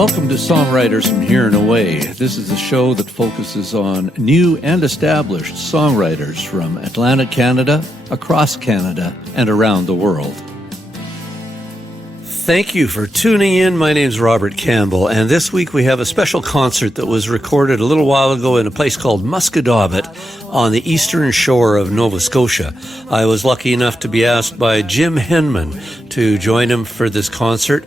Welcome to Songwriters from Here and Away. This is a show that focuses on new and established songwriters from Atlantic Canada, across Canada, and around the world. Thank you for tuning in. My name's Robert Campbell, and this week we have a special concert that was recorded a little while ago in a place called Musquodoboit on the eastern shore of Nova Scotia. I was lucky enough to be asked by Jim Henman to join him for this concert,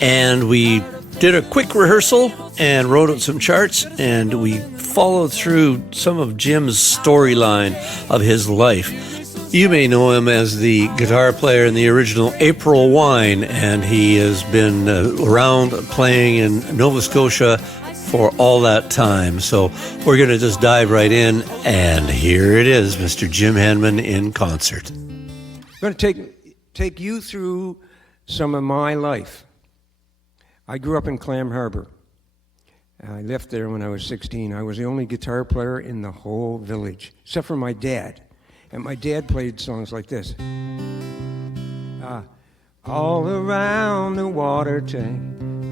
and we did a quick rehearsal and wrote out some charts, and we followed through some of Jim's storyline of his life. You may know him as the guitar player in the original April Wine, and he has been around playing in Nova Scotia for all that time. So we're going to just dive right in, and here it is, Mr. Jim Henman in concert. I'm going to take you through some of my life. I grew up in Clam Harbour. I left there when I was 16. I was the only guitar player in the whole village, except for my dad. And my dad played songs like this. All around the water tank,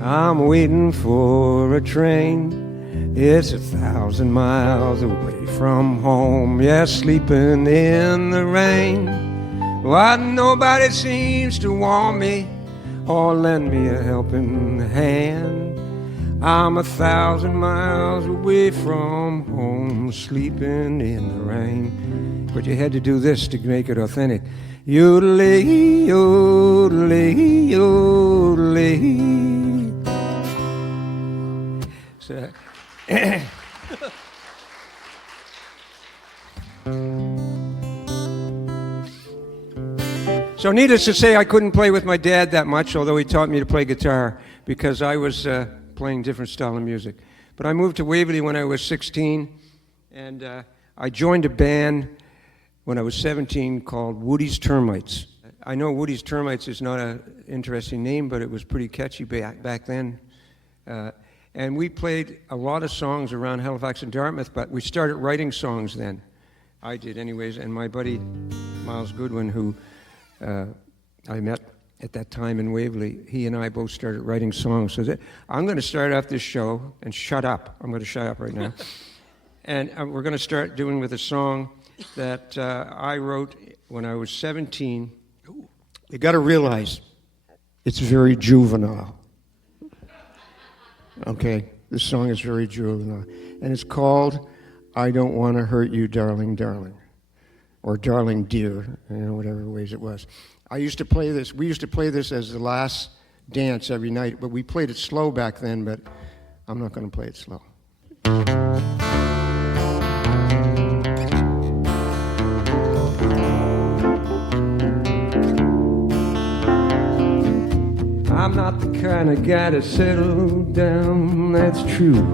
I'm waiting for a train. It's 1,000 miles away from home, yeah, sleeping in the rain. But nobody seems to want me or lend me a helping hand. I'm 1,000 miles away from home, sleeping in the rain. But you had to do this to make it authentic. Yodelay, yodelay, yodelay. So needless to say, I couldn't play with my dad that much, although he taught me to play guitar, because I was playing different style of music. But I moved to Waverley when I was 16, and I joined a band when I was 17 called Woodies Termites. I know Woodies Termites is not an interesting name, but it was pretty catchy back then. And we played a lot of songs around Halifax and Dartmouth, but we started writing songs then. I did anyways, and my buddy Myles Goodwyn, who I met at that time in Waverley, he and I both started writing songs. So I'm going to start off this show, and shut up. I'm going to shut up right now. And we're going to start doing with a song that I wrote when I was 17. You got to realize it's very juvenile. Okay, this song is very juvenile, and it's called "I Don't Want to Hurt You, Darling, Darling," or "Darling Dear," whatever ways it was. I used to play this. We used to play this as the last dance every night, but we played it slow back then. But I'm not going to play it slow. I'm not the kind of guy to settle down, that's true.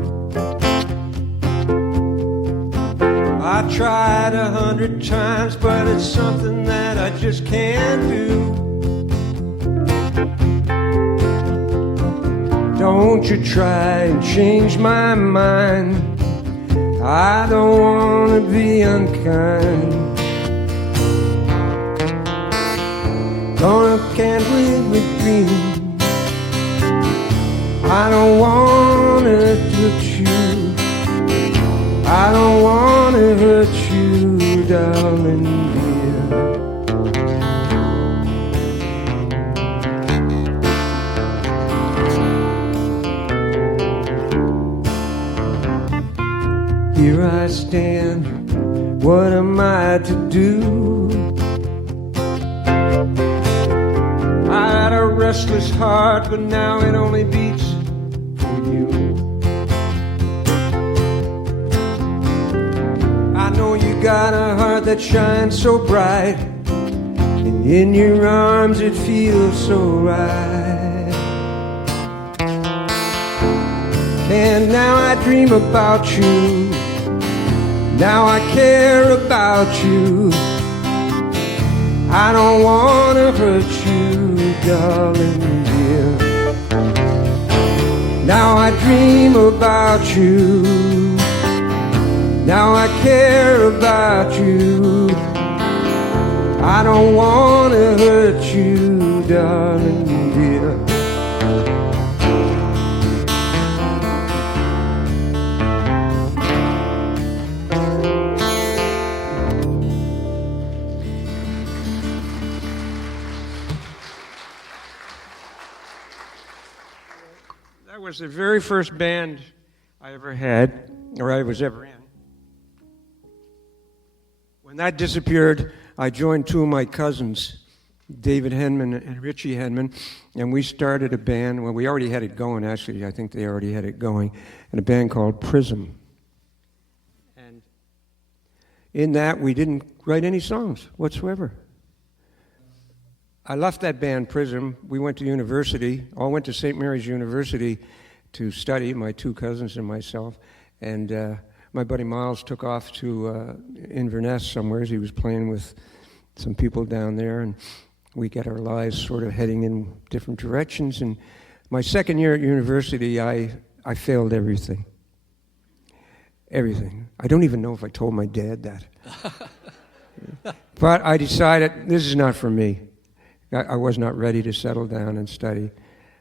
I tried 100 times, but it's something that I just can't do. Don't you try and change my mind. I don't want to be unkind. Can't win with dreams. I don't want to hurt you. I don't want to hurt you, darling dear. Here I stand, what am I to do? I had a restless heart, but now it only beats for you. I know you got a heart that shines so bright, and in your arms it feels so right. And now I dream about you, now I care about you. I don't want to hurt you, darling dear. Now I dream about you, now I care about you. I don't want to hurt you, darling dear. That was the very first band I ever had, or I was ever in. When that disappeared, I joined two of my cousins, David Henman and Ritchie Henman, and we started a band. Well, we already had it going, actually. I think they already had it going, in a band called Prism. And in that, we didn't write any songs whatsoever. I left that band, Prism. We went to university, all went to St. Mary's University to study, my two cousins and myself. And my buddy Myles took off to Inverness somewhere. He was playing with some people down there, and we got our lives sort of heading in different directions. And my second year at university, I failed everything. Everything. I don't even know if I told my dad that. But I decided this is not for me. I was not ready to settle down and study.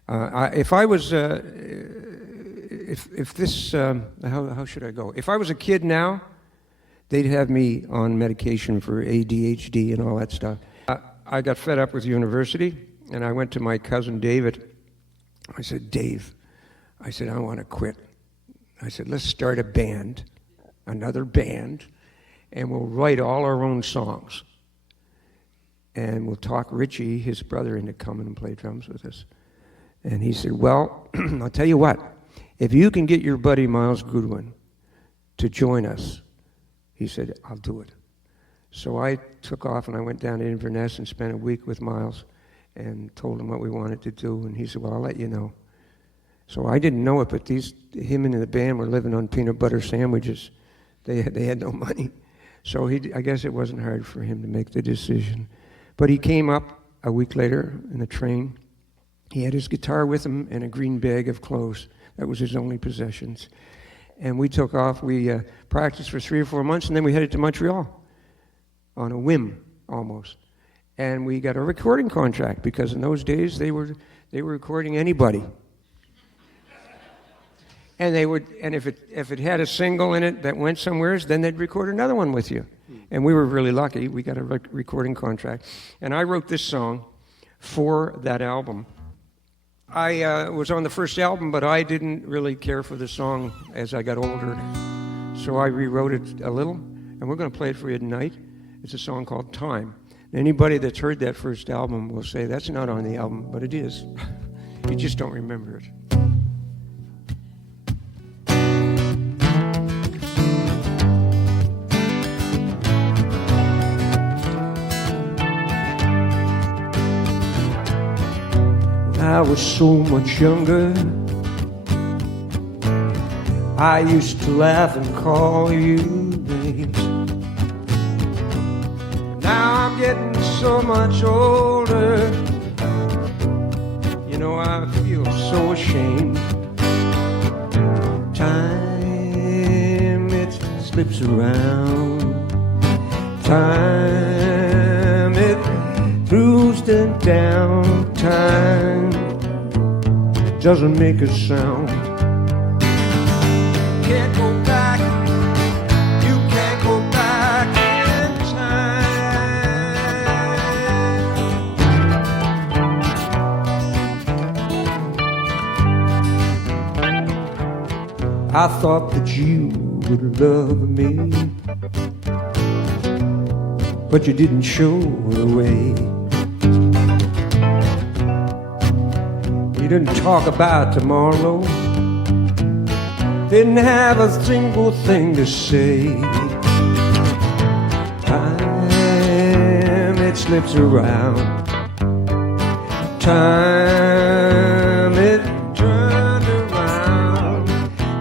If I was, how should I go? If I was a kid now, they'd have me on medication for ADHD and all that stuff. I got fed up with university, and I went to my cousin David. I said, Dave, I want to quit. I said, let's start a band, another band, and we'll write all our own songs. And we'll talk Ritchie, his brother, into coming and play drums with us. And he said, well, I'll tell you what, if you can get your buddy Myles Goodwyn to join us, he said, I'll do it. So I took off and I went down to Inverness and spent a week with Myles and told him what we wanted to do. And he said, well, I'll let you know. So I didn't know it, but him and the band were living on peanut butter sandwiches. They had no money. So I guess it wasn't hard for him to make the decision. But he came up a week later in the train. He had his guitar with him and a green bag of clothes. That was his only possessions. And we took off. We practiced for 3 or 4 months, and then we headed to Montreal on a whim, almost. And we got a recording contract, because in those days they were recording anybody. And if it had a single in it that went somewhere, then they'd record another one with you. And we were really lucky. We got a recording contract. And I wrote this song for that album. I was on the first album, but I didn't really care for the song as I got older. So I rewrote it a little, and we're going to play it for you tonight. It's a song called Time. Anybody that's heard that first album will say, that's not on the album, but it is. You just don't remember it. I was so much younger. I used to laugh and call you names. Now I'm getting so much older. You know, I feel so ashamed. Time, it slips around. Time, it throws them down. Time doesn't make a sound. Can't go back. You can't go back in time. I thought that you would love me, but you didn't show the way. You didn't talk about tomorrow, didn't have a single thing to say. Time, it slips around. Time, it turned around.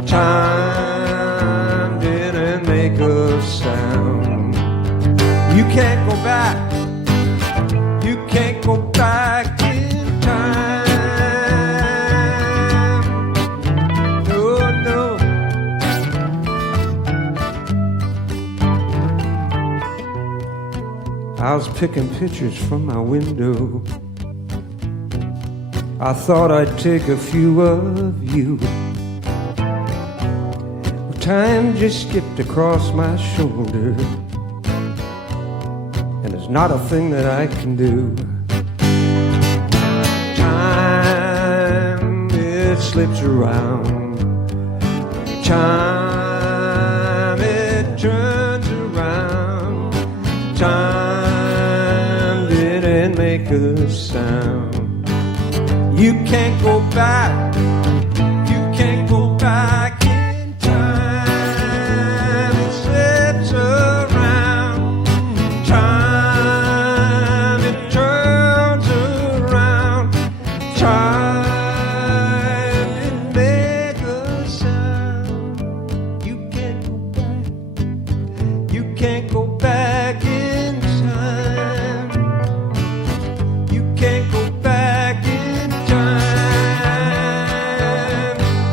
Time didn't make a sound. You can't go back. You can't go back in time. I was picking pictures from my window. I thought I'd take a few of you. But time just skipped across my shoulder, and there's not a thing that I can do. Time, it slips around. Time it turns around. Time didn't make a sound. You can't go back. You can't go back in time. It slips around. Time it turns around. Time didn't make a sound. You can't go back. You can't go back in time. You can't go back in time.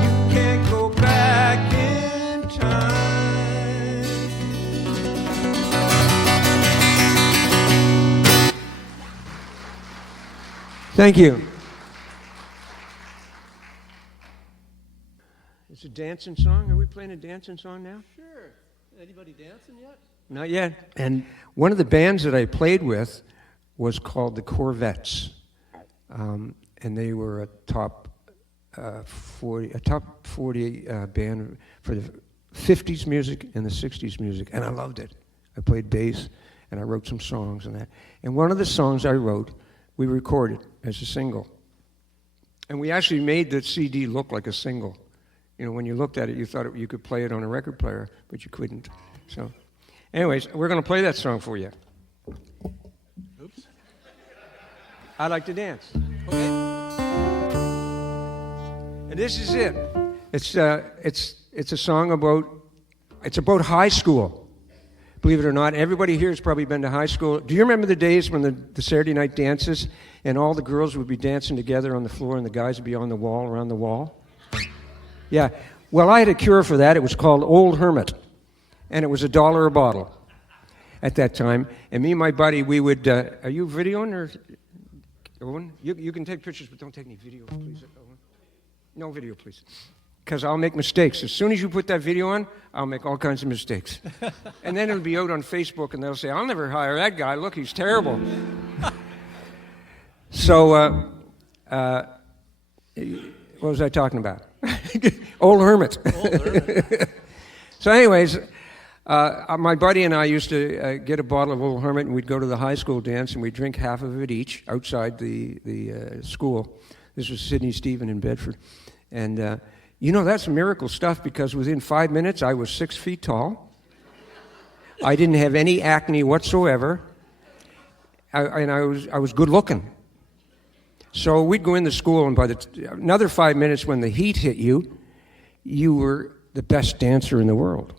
You can't go back in time. Thank you. It's a dancing song. Are we playing a dancing song now? Sure. Anybody dancing yet? Not yet. And one of the bands that I played with was called the Corvettes, and they were a top 40 band for the 50s music and the 60s music, and I loved it. I played bass, and I wrote some songs and that. And one of the songs I wrote, we recorded as a single, and we actually made the CD look like a single. You know, when you looked at it, you thought you could play it on a record player, but you couldn't. So, anyways, we're going to play that song for you. Oops. I Like to Dance. Okay. And this is it. It's a song about high school. Believe it or not, everybody here has probably been to high school. Do you remember the days when the Saturday night dances and all the girls would be dancing together on the floor and the guys would be on the wall, around the wall? Yeah. Well, I had a cure for that. It was called Old Hermit, and it was $1 a bottle at that time. And me and my buddy, we would. Are you videoing or Owen? You can take pictures, but don't take any video, please. Owen. No video, please. Because I'll make mistakes. As soon as you put that video on, I'll make all kinds of mistakes. And then it'll be out on Facebook, and they'll say, I'll never hire that guy. Look, he's terrible. So, what was I talking about? Old Hermit. Old Hermit. So anyways, my buddy and I used to get a bottle of Old Hermit, and we'd go to the high school dance, and we'd drink half of it each outside the school. This was Sidney Stephen in Bedford. And that's miracle stuff, because within 5 minutes, I was 6 feet tall. I didn't have any acne whatsoever. And I was good looking. So we'd go into school, and by another 5 minutes, when the heat hit you, you were the best dancer in the world.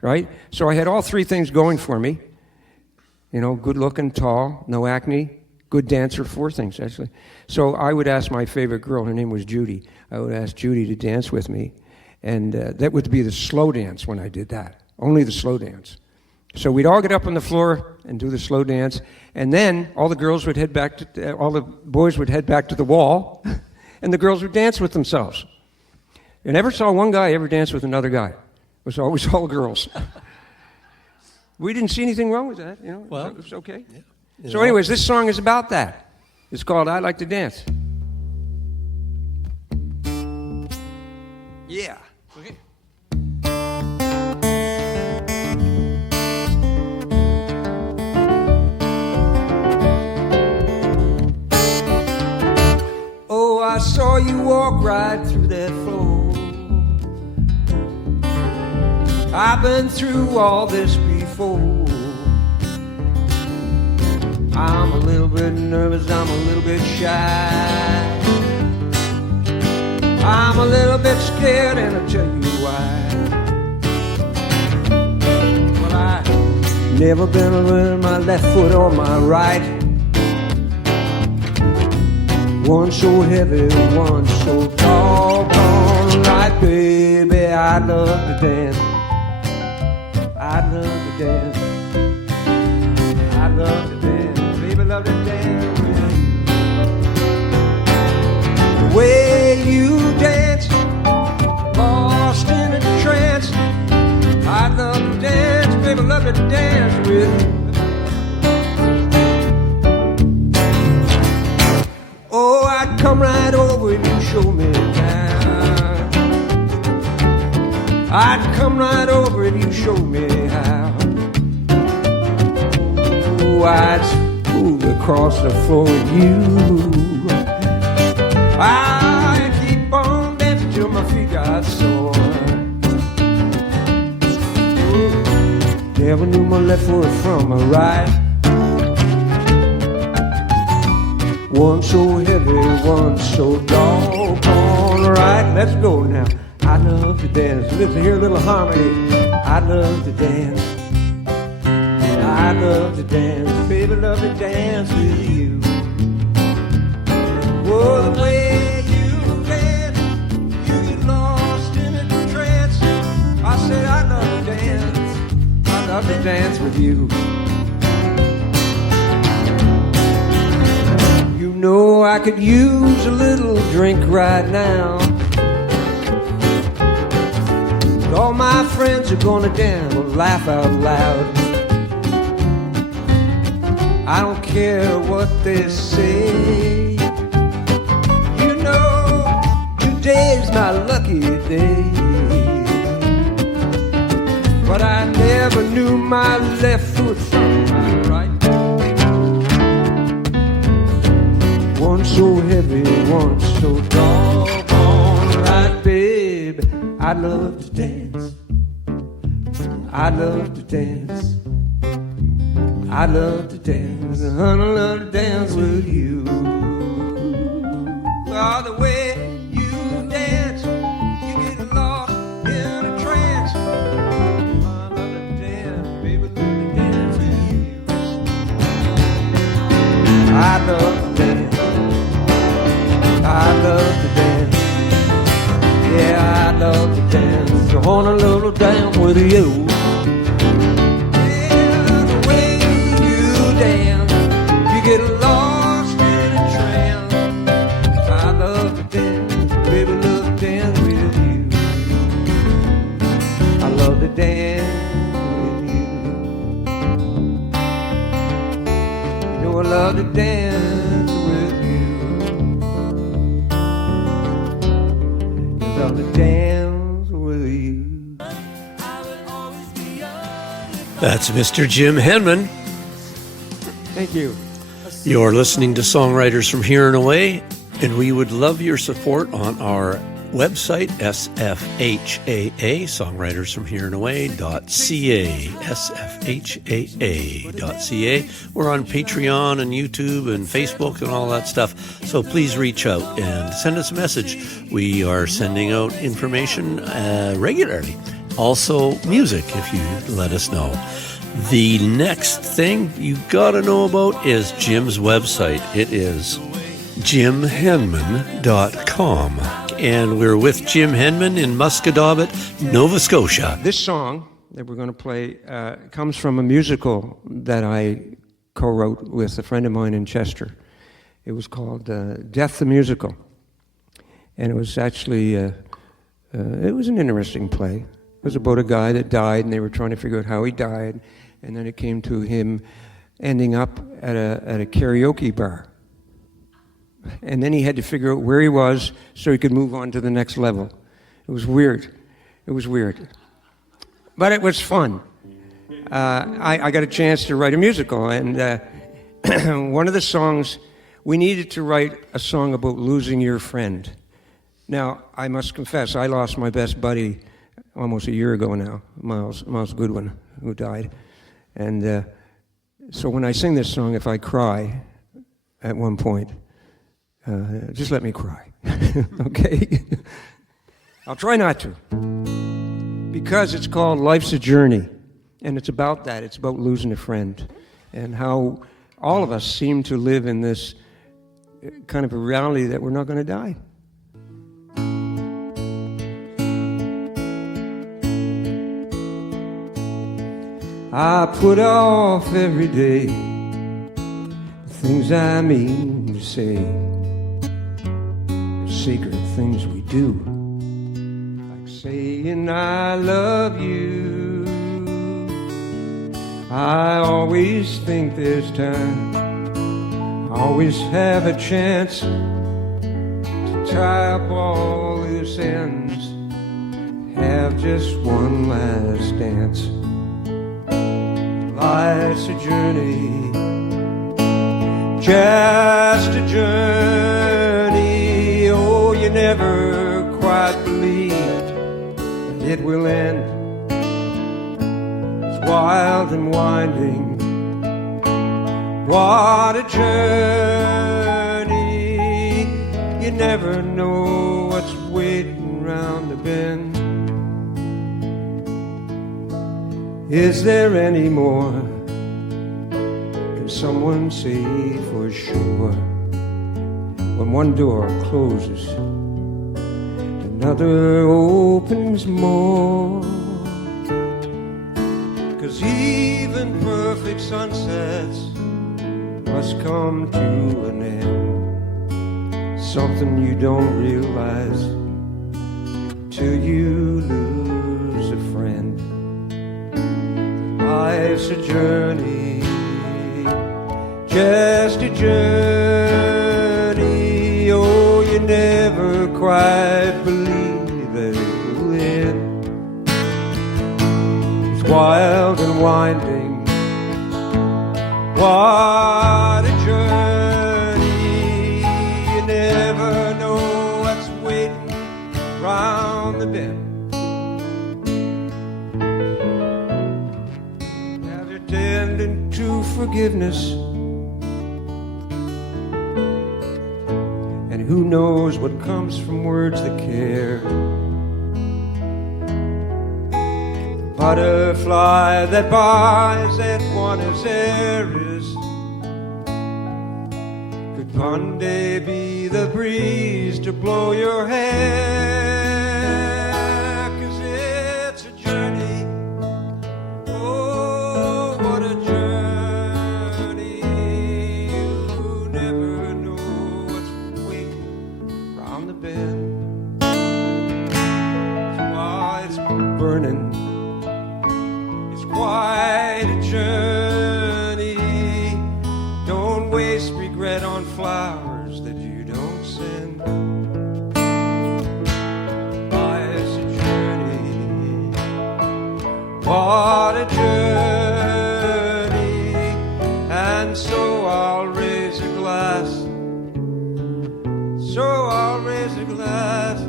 Right? So I had all three things going for me. Good looking, tall, no acne, good dancer, 4 things, actually. So I would ask my favorite girl, her name was Judy. I would ask Judy to dance with me. And that would be the slow dance when I did that. Only the slow dance. So we'd all get up on the floor and do the slow dance. And then all the boys would head back to the wall, and the girls would dance with themselves. You never saw one guy ever dance with another guy. It was always all girls. We didn't see anything wrong with that. Well, it was okay. Yeah. So anyways, this song is about that. It's called I Like to Dance. Yeah. Okay. Oh, I saw you walk right through that floor. I've been through all this before. I'm a little bit nervous, I'm a little bit shy. I'm a little bit scared, and I'll tell you why. Well, I've never been around my left foot or my right. One so heavy, one so doggone light. Baby, I'd love to dance. I'd love to dance. I'd love to dance. Baby, love to dance with you. The way you dance, lost in a trance. I'd love to dance. Baby, love to dance with you. Oh, I'd come right over if you show me I'd come right over if you showed me how. Ooh, I'd smooth across the floor with you. I'd keep on dancing till my feet got sore. Never knew my left foot from my right. One so heavy, one so doggone right. Let's go now. I love to dance. Listen, hear a little harmony. I love to dance. I love to dance. Baby, love to dance with you. Oh, the way you dance, you get lost in a trance. I said I love to dance. I love to dance with you. You know I could use a little drink right now. All my friends are gonna dance and laugh out loud. I don't care what they say. You know, today's my lucky day. But I never knew my left foot from my right. One so heavy, one so doggone right, babe. I love to dance. I love to dance. I love to dance. Honey, I love to dance with you. Oh, the way you dance, you get lost in a trance. I love to dance, baby, love to dance with you. I love to dance. I love to dance. Yeah, I love to dance. I want a little dance with you. Yeah, the way you dance, you get lost in a trance. I love to dance, baby, love to dance with you. I love to dance with you. You know I love to dance with you. Love to dance with you. That's Mr. Jim Henman. Thank you. You're listening to Songwriters from Here and Away, and we would love your support on our website, SFHAA, songwritersfromhereandaway.ca, SFHAA.ca. We're on Patreon and YouTube and Facebook and all that stuff, so please reach out and send us a message. We are sending out information regularly. Also, music, if you let us know. The next thing you gotta know about is Jim's website. It is jimhenman.com. And we're with Jim Henman in Musquodoboit, Nova Scotia. This song that we're going to play comes from a musical that I co-wrote with a friend of mine in Chester. It was called Death the Musical. And it was actually, it was an interesting play. It was about a guy that died, and they were trying to figure out how he died. And then it came to him ending up at a karaoke bar. And then he had to figure out where he was so he could move on to the next level. It was weird. It was weird. But it was fun. I got a chance to write a musical, and one of the songs, we needed to write a song about losing your friend. Now, I must confess, I lost my best buddy almost a year ago now, Myles Goodwyn, who died. And so when I sing this song, if I cry at one point, just let me cry, okay? I'll try not to, because it's called Life's a Journey, and it's about that. It's about losing a friend, and how all of us seem to live in this kind of a reality that we're not going to die. I put off every day the things I mean to say, the secret things we do, like saying I love you. I always think there's time, I always have a chance to tie up all loose ends, have just one last dance. Life's a journey, just a journey. Oh, you never quite believed that it will end. It's wild and winding. What a journey. You never know what's waiting round the bend. Is there any more? Can someone say for sure? When one door closes, another opens more. 'Cause even perfect sunsets must come to an end. Something you don't realize till you lose a friend. Life's a journey, just a journey. Oh, you never quite believe that it will end. It's wild and winding. What a journey. You never know what's waiting round the bend. Tending to forgiveness, and who knows what comes from words that care. The butterfly that buys at Buenos Aires could one day be the breeze to blow your hair. 'Cause it's a journey. It's quite a journey. Don't waste regret on flowers that you don't send. Life's a journey. What a journey. And so I'll raise a glass. So I'll raise a glass.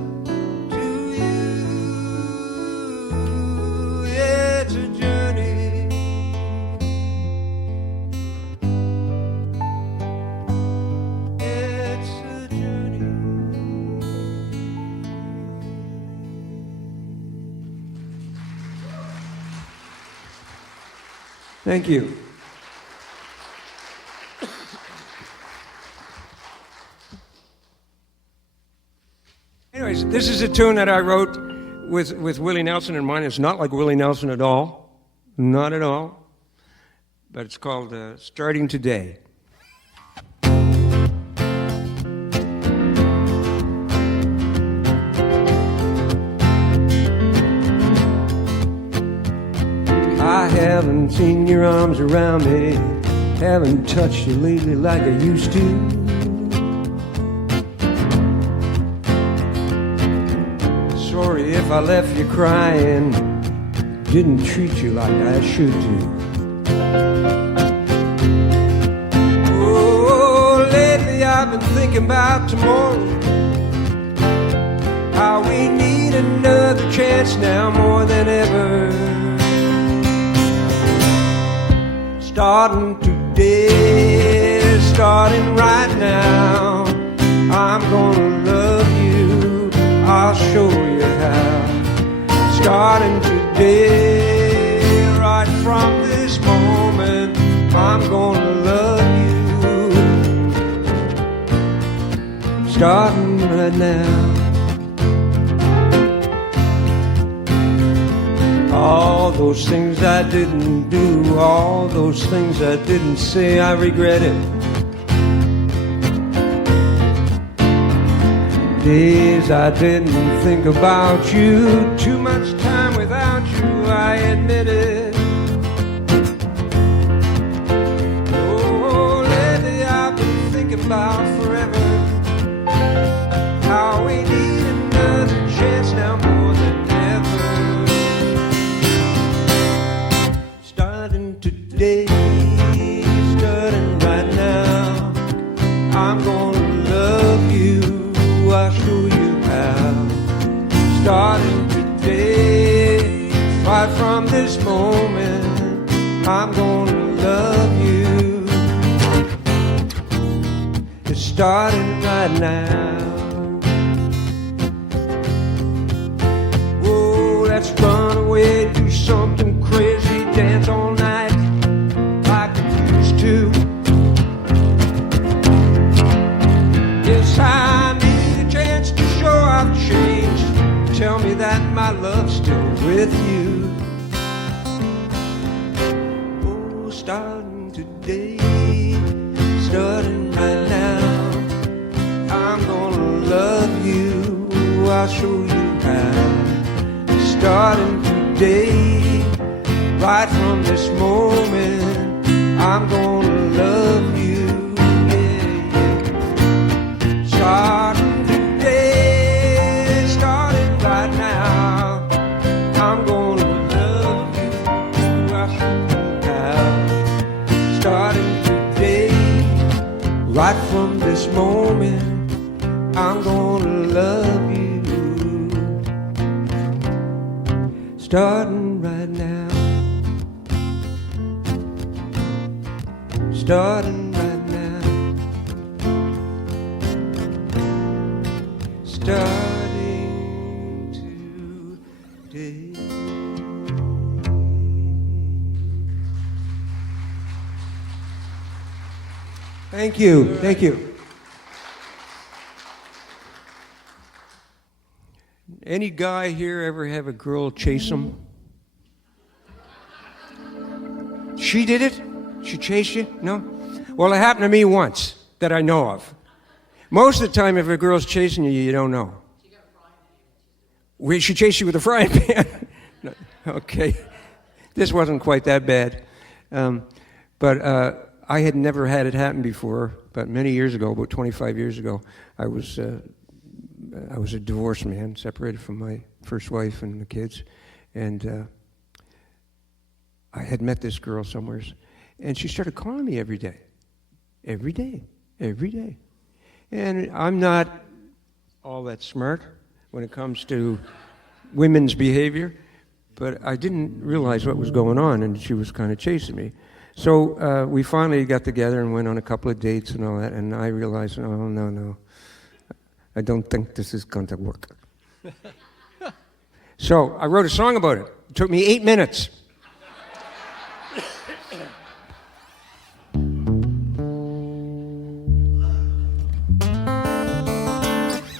Thank you. Anyways, this is a tune that I wrote with Willie Nelson in mind. It's not like Willie Nelson at all. Not at all. But it's called Starting Today. I haven't seen your arms around me, haven't touched you lately like I used to. Sorry if I left you crying, didn't treat you like I should do. Oh, lately I've been thinking about tomorrow, how we need another chance now more than ever. Starting today, starting right now, I'm gonna love you, I'll show you how. Starting today, right from this moment, I'm gonna love you. Starting right now. All those things I didn't do, all those things I didn't say, I regret it. Days I didn't think about you, too much time without you, I admit it. Oh, lately I've been thinking about forever, how we need another chance now more than ever. this moment, I'm gonna love you. It's starting right now. Oh, let's run away, do something crazy, dance all night like we used to. Yes, I need a chance to show I've changed. Tell me that my love's still with you. Oh, starting today, starting right now, I'm gonna love you. I'll show you how. Starting today, right from this moment, I'm gonna love you. Starting today, starting right now, I'm gonna love you. I'll show you how. Starting today, right from this moment, I'm gonna love you. Starting right now, starting right now. Starting today. Thank you. Thank you. Any guy here ever have a girl chase him? She did it? She chased you? No? Well, it happened to me once that I know of. Most of the time, if a girl's chasing you, you don't know. She chased you with a frying pan? No, okay. This wasn't quite that bad. But I had never had it happen before, but many years ago, about 25 years ago, I was a divorced man, separated from my first wife and the kids, and I had met this girl somewhere, and she started calling me every day. And I'm not all that smart when it comes to women's behavior, but I didn't realize what was going on, and she was kind of chasing me. So we finally got together and went on a couple of dates and all that, and I realized, oh, no, I don't think this is going to work. So I wrote a song about it. It took me 8 minutes.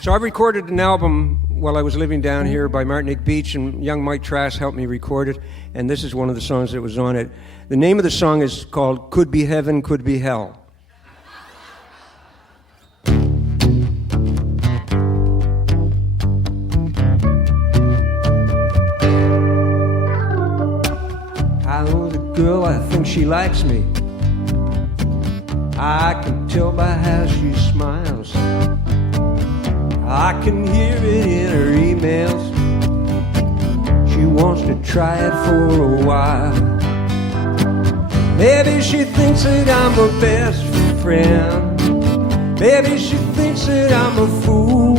So I recorded an album while I was living down here by Martinique Beach, and young Mike Trask helped me record it, and this is one of the songs that was on it. The name of the song is called Could Be Heaven, Could Be Hell. I know the girl, I think she likes me. I can tell by how she smiles. I can hear it in her emails. She wants to try it for a while. Maybe she thinks that I'm her best friend. Maybe she thinks that I'm a fool.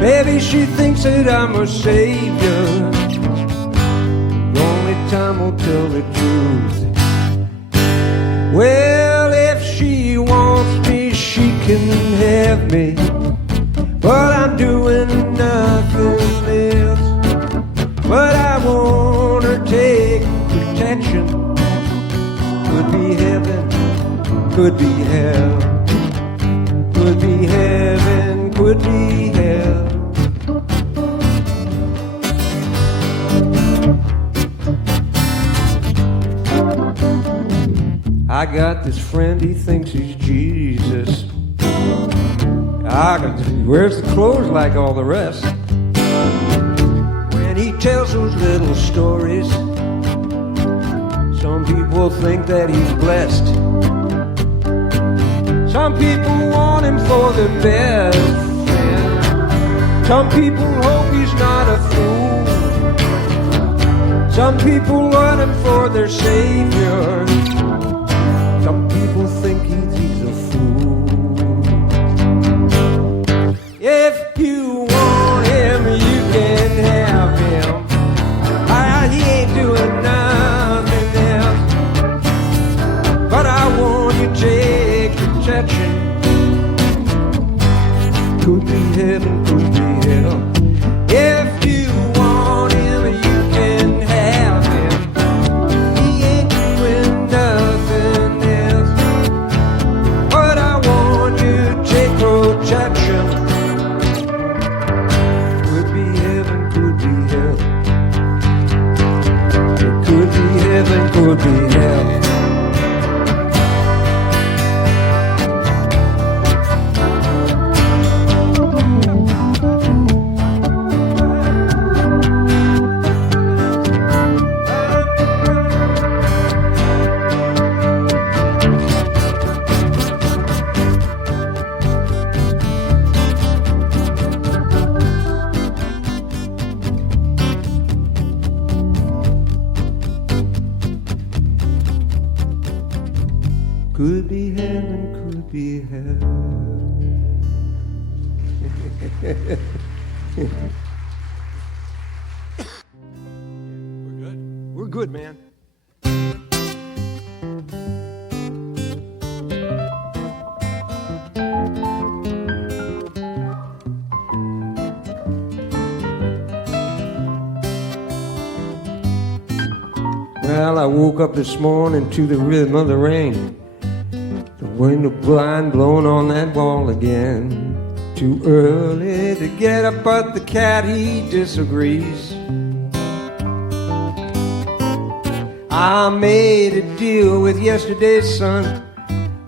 Maybe she thinks that I'm her savior. Only time will tell the truth. Well, if she wants me, she can have me. But I'm doing nothing else. But I want her take protection. Could be heaven, could be hell. Could be heaven, could be hell. I got this friend, he thinks he's Jesus. He wears the clothes like all the rest. When he tells those little stories, some people think that he's blessed. Some people want him for their best friend. Some people hope he's not a fool. Some people want him for their savior. Some people think he's a fool. If you want him, you can have him. could be heaven, could be hell. If you want him, you can have him. He ain't doing nothing else. But I want you to take protection. Could be heaven, could be hell. It could be heaven, could be hell. Could be heaven, could be hell. We're good? We're good, man. Well, I woke up this morning to the rhythm of the rain. The window blind blowing on that wall again. Too early to get up, but the cat, he disagrees. I made a deal with yesterday's sun.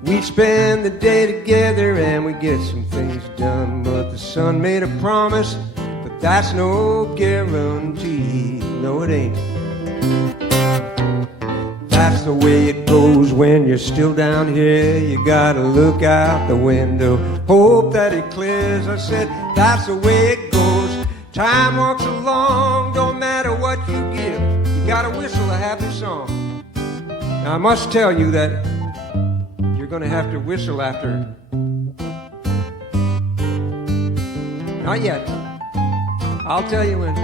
We'd spend the day together and we'd get some things done. But the sun made a promise, but that's no guarantee. No, it ain't. That's the way it goes when you're still down here. You gotta look out the window, hope that it clears. I said, that's the way it goes. Time walks along, don't matter what you give. You gotta whistle a happy song. Now I must tell you that you're gonna have to whistle after. Not yet. I'll tell you when.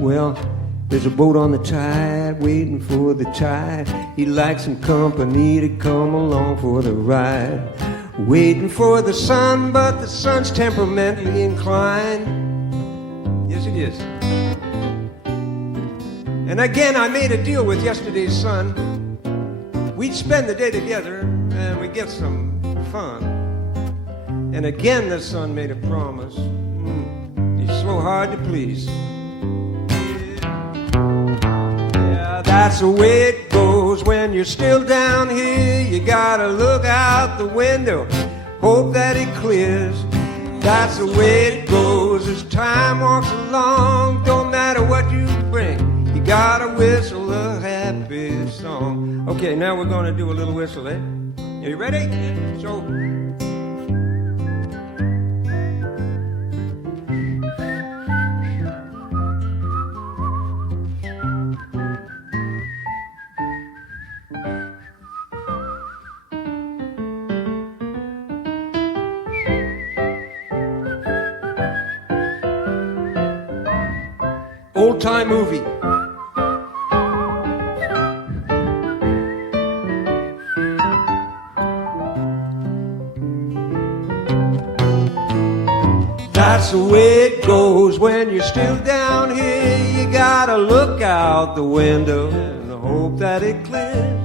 Well, there's a boat on the tide, waiting for the tide. He'd like some company to come along for the ride. Waiting for the sun, but the sun's temperamentally inclined. Yes, it is. And again, I made a deal with yesterday's sun. We'd spend the day together and we'd get some fun. And again, the sun made a promise. He's so hard to please. That's the way it goes when you're still down here. You gotta look out the window, hope that it clears. That's the way it goes as time walks along. Don't matter what you bring, you gotta whistle a happy song. Okay, now we're gonna do a little whistle, eh? Are you ready? So. Old-time movie. That's the way it goes when you're still down here. You gotta look out the window and hope that it clears.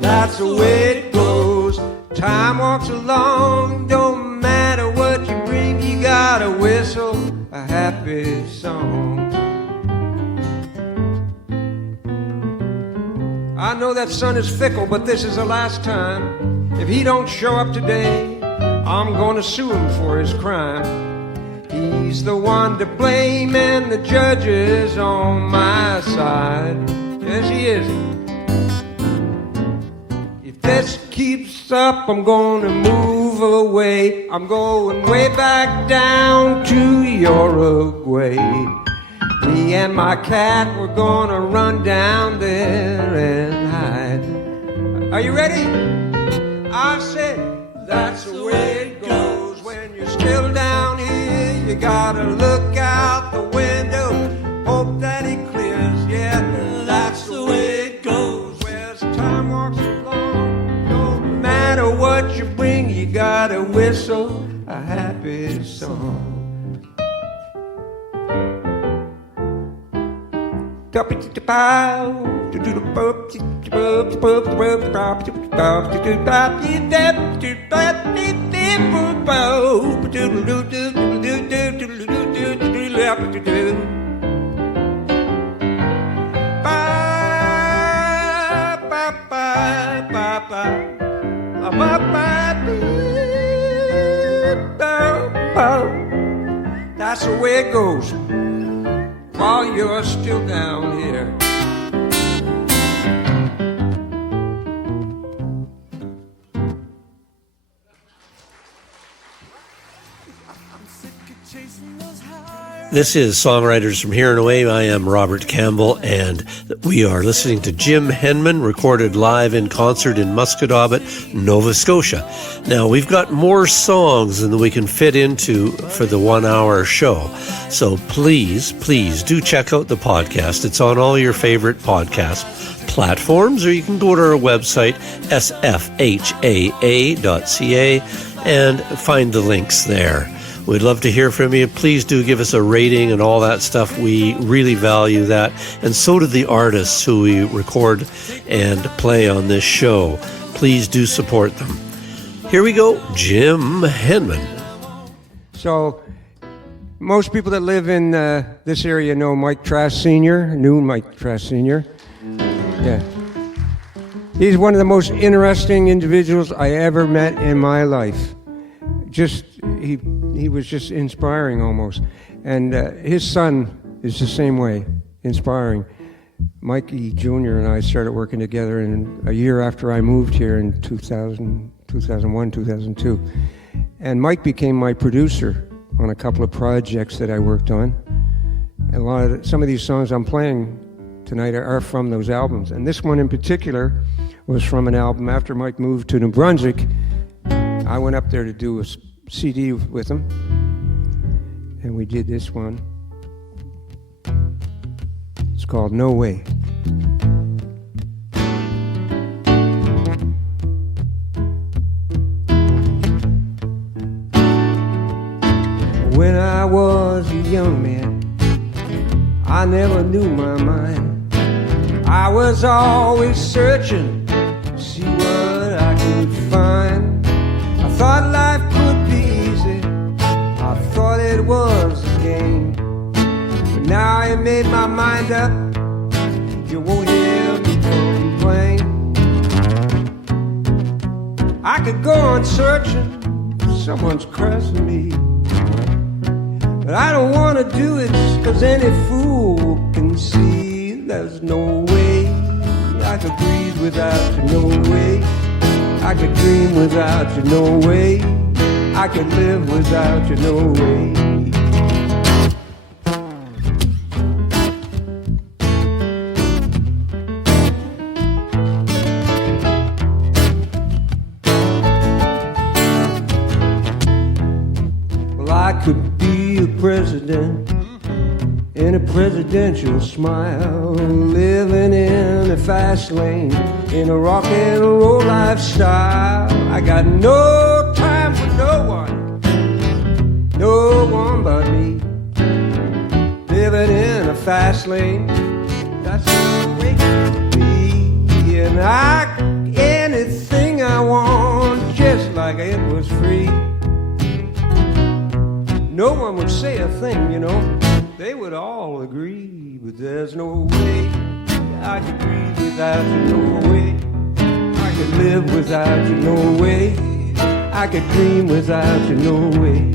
That's the way it goes. Time walks along, don't matter what you bring. You gotta whistle a happy song. I know that sun is fickle, but this is the last time. If he don't show up today, I'm gonna sue him for his crime. He's the one to blame and the judge is on my side. Yes, he is. If this keeps up, I'm gonna move away. I'm going way back down to Uruguay. Me and my cat, we're gonna run down there and hide. Are you ready? I said, that's the way it goes when you're still down here. You gotta look out the window, hope that it clears. Yeah, that's the way it goes. song. That's the way it goes while you're still down here. This is Songwriters from Here and Away. I am Robert Campbell, and we are listening to Jim Henman, recorded live in concert in Musquodoboit, Nova Scotia. Now, we've got more songs than we can fit into for the 1 hour show. So please do check out the podcast. It's on all your favorite podcast platforms, or you can go to our website, sfhaa.ca, and find the links there. We'd love to hear from you. Please do give us a rating and all that stuff. We really value that. And so do the artists who we record and play on this show. Please do support them. Here we go, Jim Henman. So, most people that live in this area know Mike Trask Sr., knew Mike Trask Sr. Yeah. He's one of the most interesting individuals I ever met in my life. He was just inspiring almost. And his son is the same way, inspiring. Mikey Jr. and I started working together a year after I moved here in 2001, 2002. And Mike became my producer on a couple of projects that I worked on. And some of these songs I'm playing tonight are from those albums. And this one in particular was from an album after Mike moved to New Brunswick. I went up there to do a CD with him, and we did this one. It's called No Way. When I was a young man, I never knew my mind. I was always searching to see what I could find. I thought life could be easy, I thought it was a game. But now I made my mind up, you won't hear me complain. I could go on searching, someone's crossing me. But I don't want to do it, cause any fool can see there's no way I could breathe without you, no way I could dream without you, no way I could live without you, no way. Well, I could be a president in a presidential smile, living in a fast lane, in a rock and roll lifestyle. I got no time for no one but me. Living in a fast lane, that's the way it could be. And anything I want, just like it was free. No one would say a thing, you know. They would all agree, but there's no way I could breathe without you, no way I could live without you, no way I could dream without you, no way.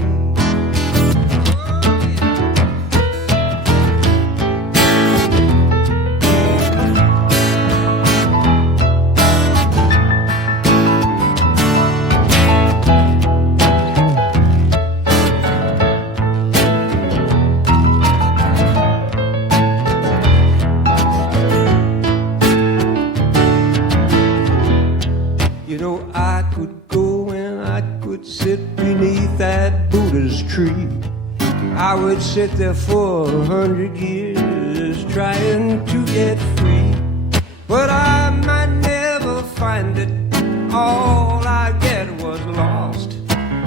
I would sit there for 100 years trying to get free, but I might never find it. All I get was lost,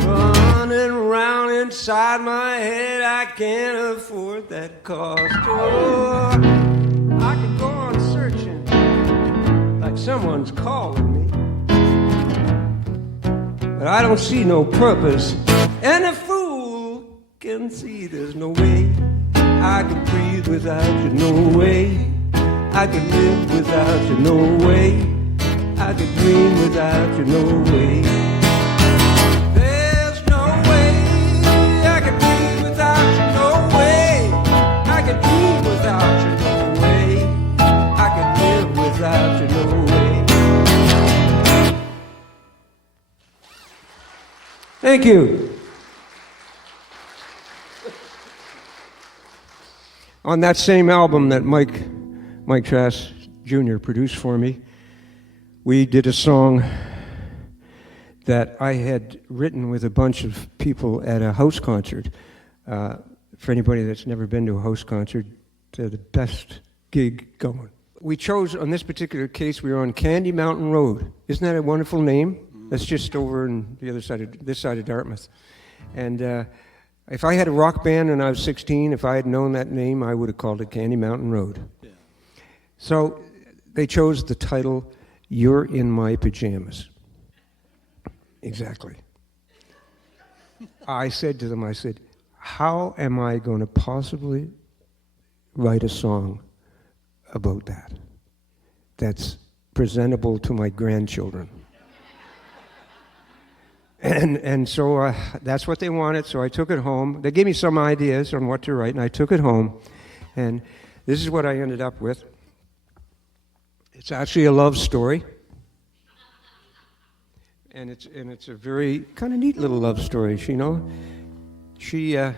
running around inside inside my head, I can't afford that cost. Oh, I could go on searching like someone's calling me, but I don't see no purpose, and a fool can see there's no way I could breathe without you, no way I could live without you, no way I could dream without you, no way. There's no way I could breathe without you, no way I could dream without you, no way I could live without you, no way. Thank you. On that same album that Mike Trask Jr. produced for me, we did a song that I had written with a bunch of people at a house concert. For anybody that's never been to a house concert, they're the best gig going. We chose, on this particular case, we were on Candy Mountain Road. Isn't that a wonderful name? That's just over on the other side this side of Dartmouth. And if I had a rock band when I was 16, if I had known that name, I would have called it Candy Mountain Road. Yeah. So they chose the title, You're in My Pajamas. Exactly. I said to them, how am I going to possibly write a song about that that's presentable to my grandchildren? And so that's what they wanted, so I took it home. They gave me some ideas on what to write, and I took it home. And this is what I ended up with. It's actually a love story. And it's a very kind of neat little love story, you know. They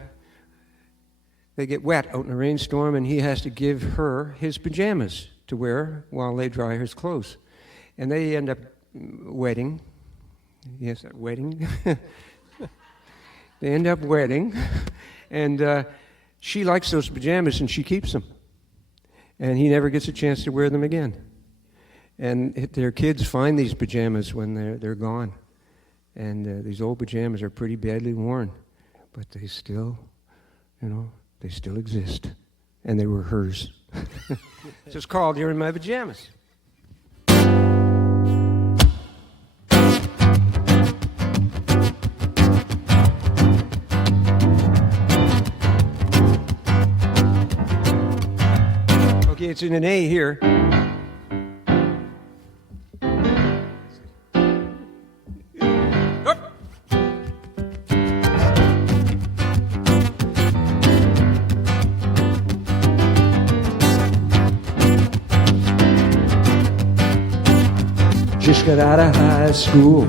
get wet out in a rainstorm, and he has to give her his pajamas to wear while they dry his clothes. And they end up wedding. Yes, that wedding. They end up wedding, and she likes those pajamas, and she keeps them. And he never gets a chance to wear them again. And their kids find these pajamas when they're gone. And these old pajamas are pretty badly worn, but they still, they still exist. And they were hers. So it's called You're in My Pajamas. Okay, it's in an A here. Just got out of high school,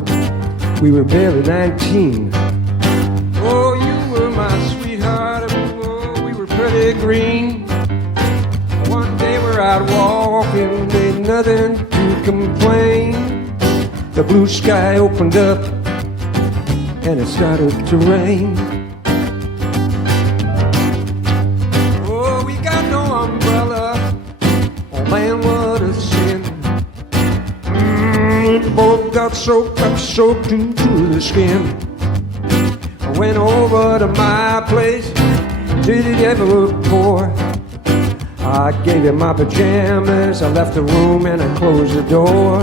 we were barely 19. Oh, you were my sweetheart, oh, we were pretty green. One day we're out walking, ain't nothing to complain. The blue sky opened up, and it started to rain. Oh, we got no umbrella, oh man, what a sin. We both got soaked up, soaked into the skin. I went over to my place, did it ever pour? I gave him my pajamas, I left the room and I closed the door.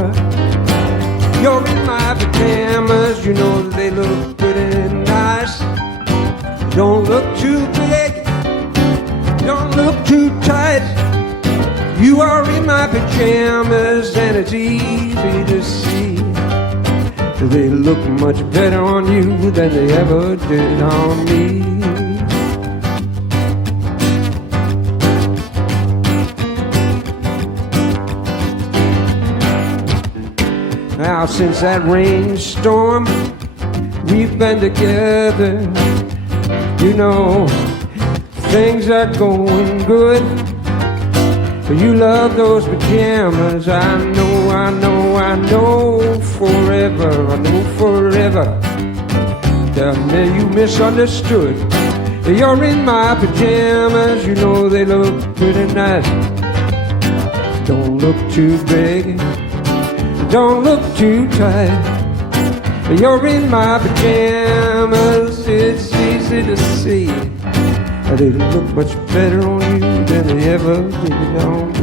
You're in my pajamas, you know that they look pretty nice. Don't look too big, don't look too tight. You are in my pajamas and it's easy to see. They look much better on you than they ever did on me. Now since that rainstorm, we've been together. You know, things are going good. You love those pajamas, I know forever, I know forever. Tell me you misunderstood. You're in my pajamas, you know they look pretty nice. Don't look too big, don't look too tight. You're in my pajamas, it's easy easy to see. They look much better on you than they ever did on me.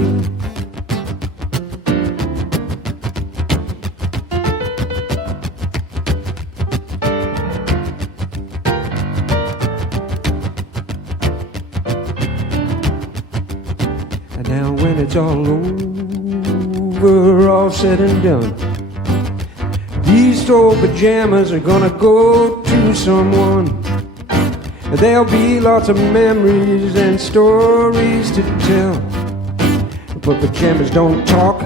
And now when it's all over, all said and done, these old pajamas are gonna go to someone. There'll be lots of memories and stories to tell. But pajamas don't talk,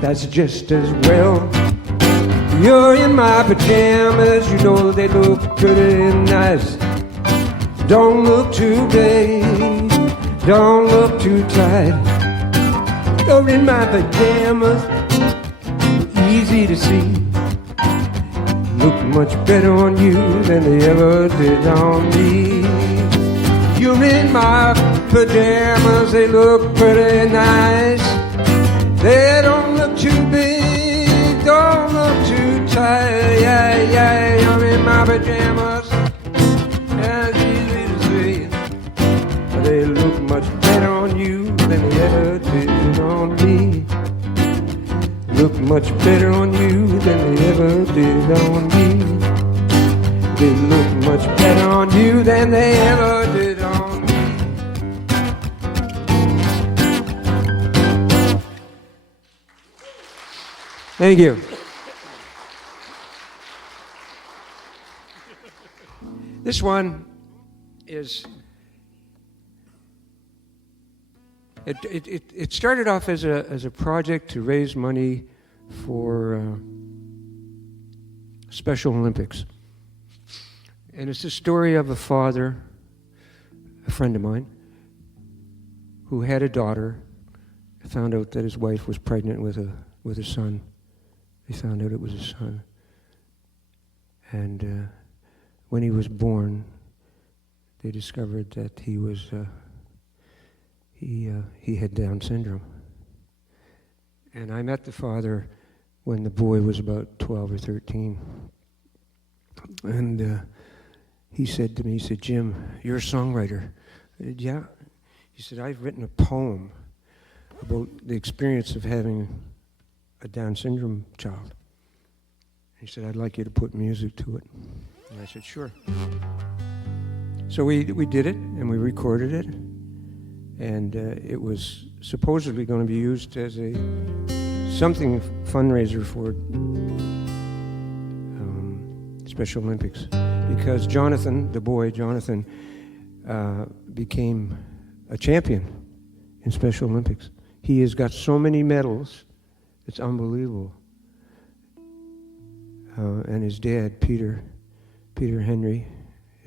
that's just as well. You're in my pajamas, you know they look pretty nice. Don't look too big, don't look too tight. You're in my pajamas, easy to see. Look much better on you than they ever did on me. You're in my pajamas, they look pretty nice. They don't look too big, don't look too tight. Yeah, yeah, you're in my pajamas, yeah, it's easy to see. They look much better on you than they ever did on me. Look much better on you than they ever did on me. They look much better on you than they ever did on me. Thank you. This one is... It started off as a project to raise money for Special Olympics. And it's the story of a father, a friend of mine, who had a daughter, found out that his wife was pregnant with a son. They found out it was a son. And when he was born, they discovered that he was... He had Down syndrome. And I met the father when the boy was about 12 or 13. And he said to me, he said, "Jim, you're a songwriter." I said, "Yeah." He said, "I've written a poem about the experience of having a Down syndrome child." He said, "I'd like you to put music to it." And I said, "Sure." So we did it, and we recorded it. And it was supposedly going to be used as something fundraiser for Special Olympics, because Jonathan, the boy Jonathan, became a champion in Special Olympics. He has got so many medals, it's unbelievable. And his dad, Peter Henry,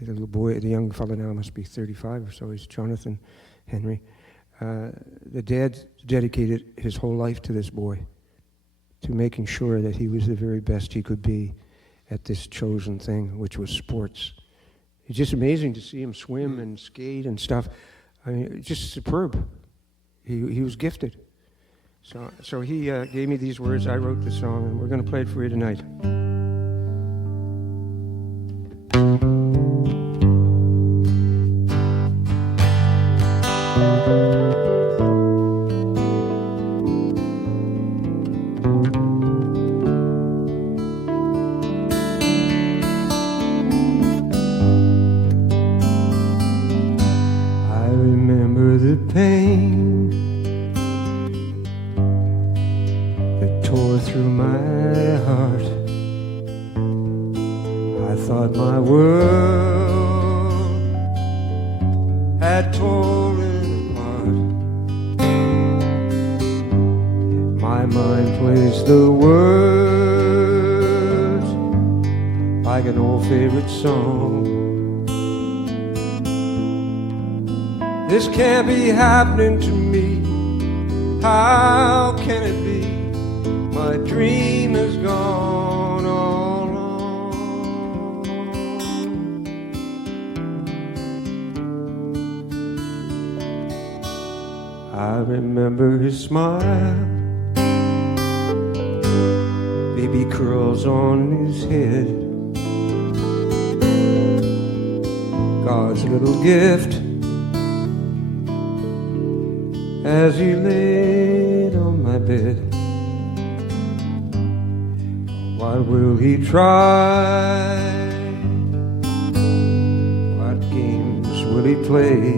the little boy, the young fellow now must be 35 or so. He's Jonathan Henry. The dad dedicated his whole life to this boy, to making sure that he was the very best he could be at this chosen thing, which was sports. It's just amazing to see him swim and skate and stuff. I mean, just superb. He was gifted. So he gave me these words. I wrote the song, and we're going to play it for you tonight. This can't be happening to me. How can it be? My dream is gone all along. I remember his smile, baby curls on his head. God's little gift as he laid on my bed. What will he try? What games will he play?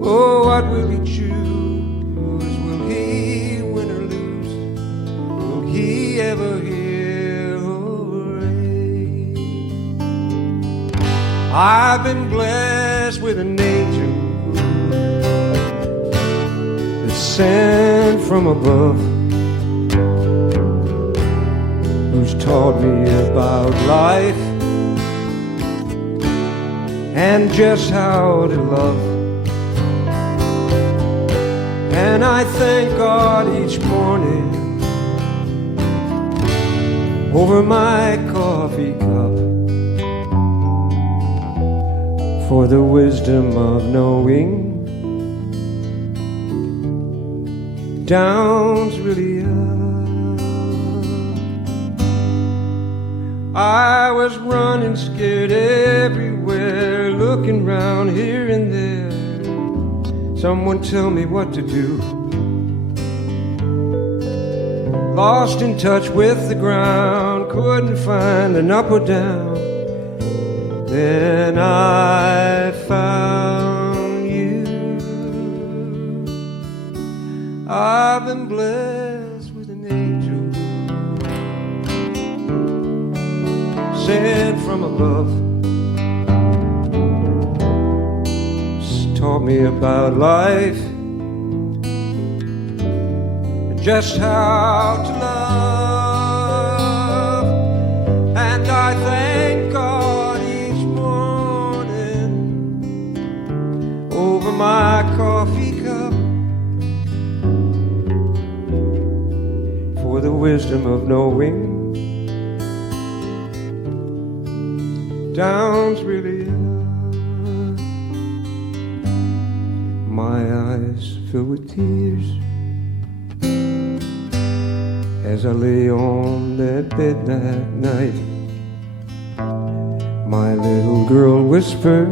Oh, what will he choose? Will he win or lose? Will he ever hear hooray? I've been blessed with an angel that's sent from above, who's taught me about life and just how to love. And I thank God each morning over my coffee cup for the wisdom of knowing down's really up. I was running scared everywhere, looking round here and there. Someone tell me what to do. Lost in touch with the ground, couldn't find an up or down. Then I found you. I've been blessed with an angel sent from above. Taught me about life and just how to love. And I thank God each morning over my coffee cup for the wisdom of knowing down's really up. My eyes fill with tears as I lay on that bed that night. My little girl whispered,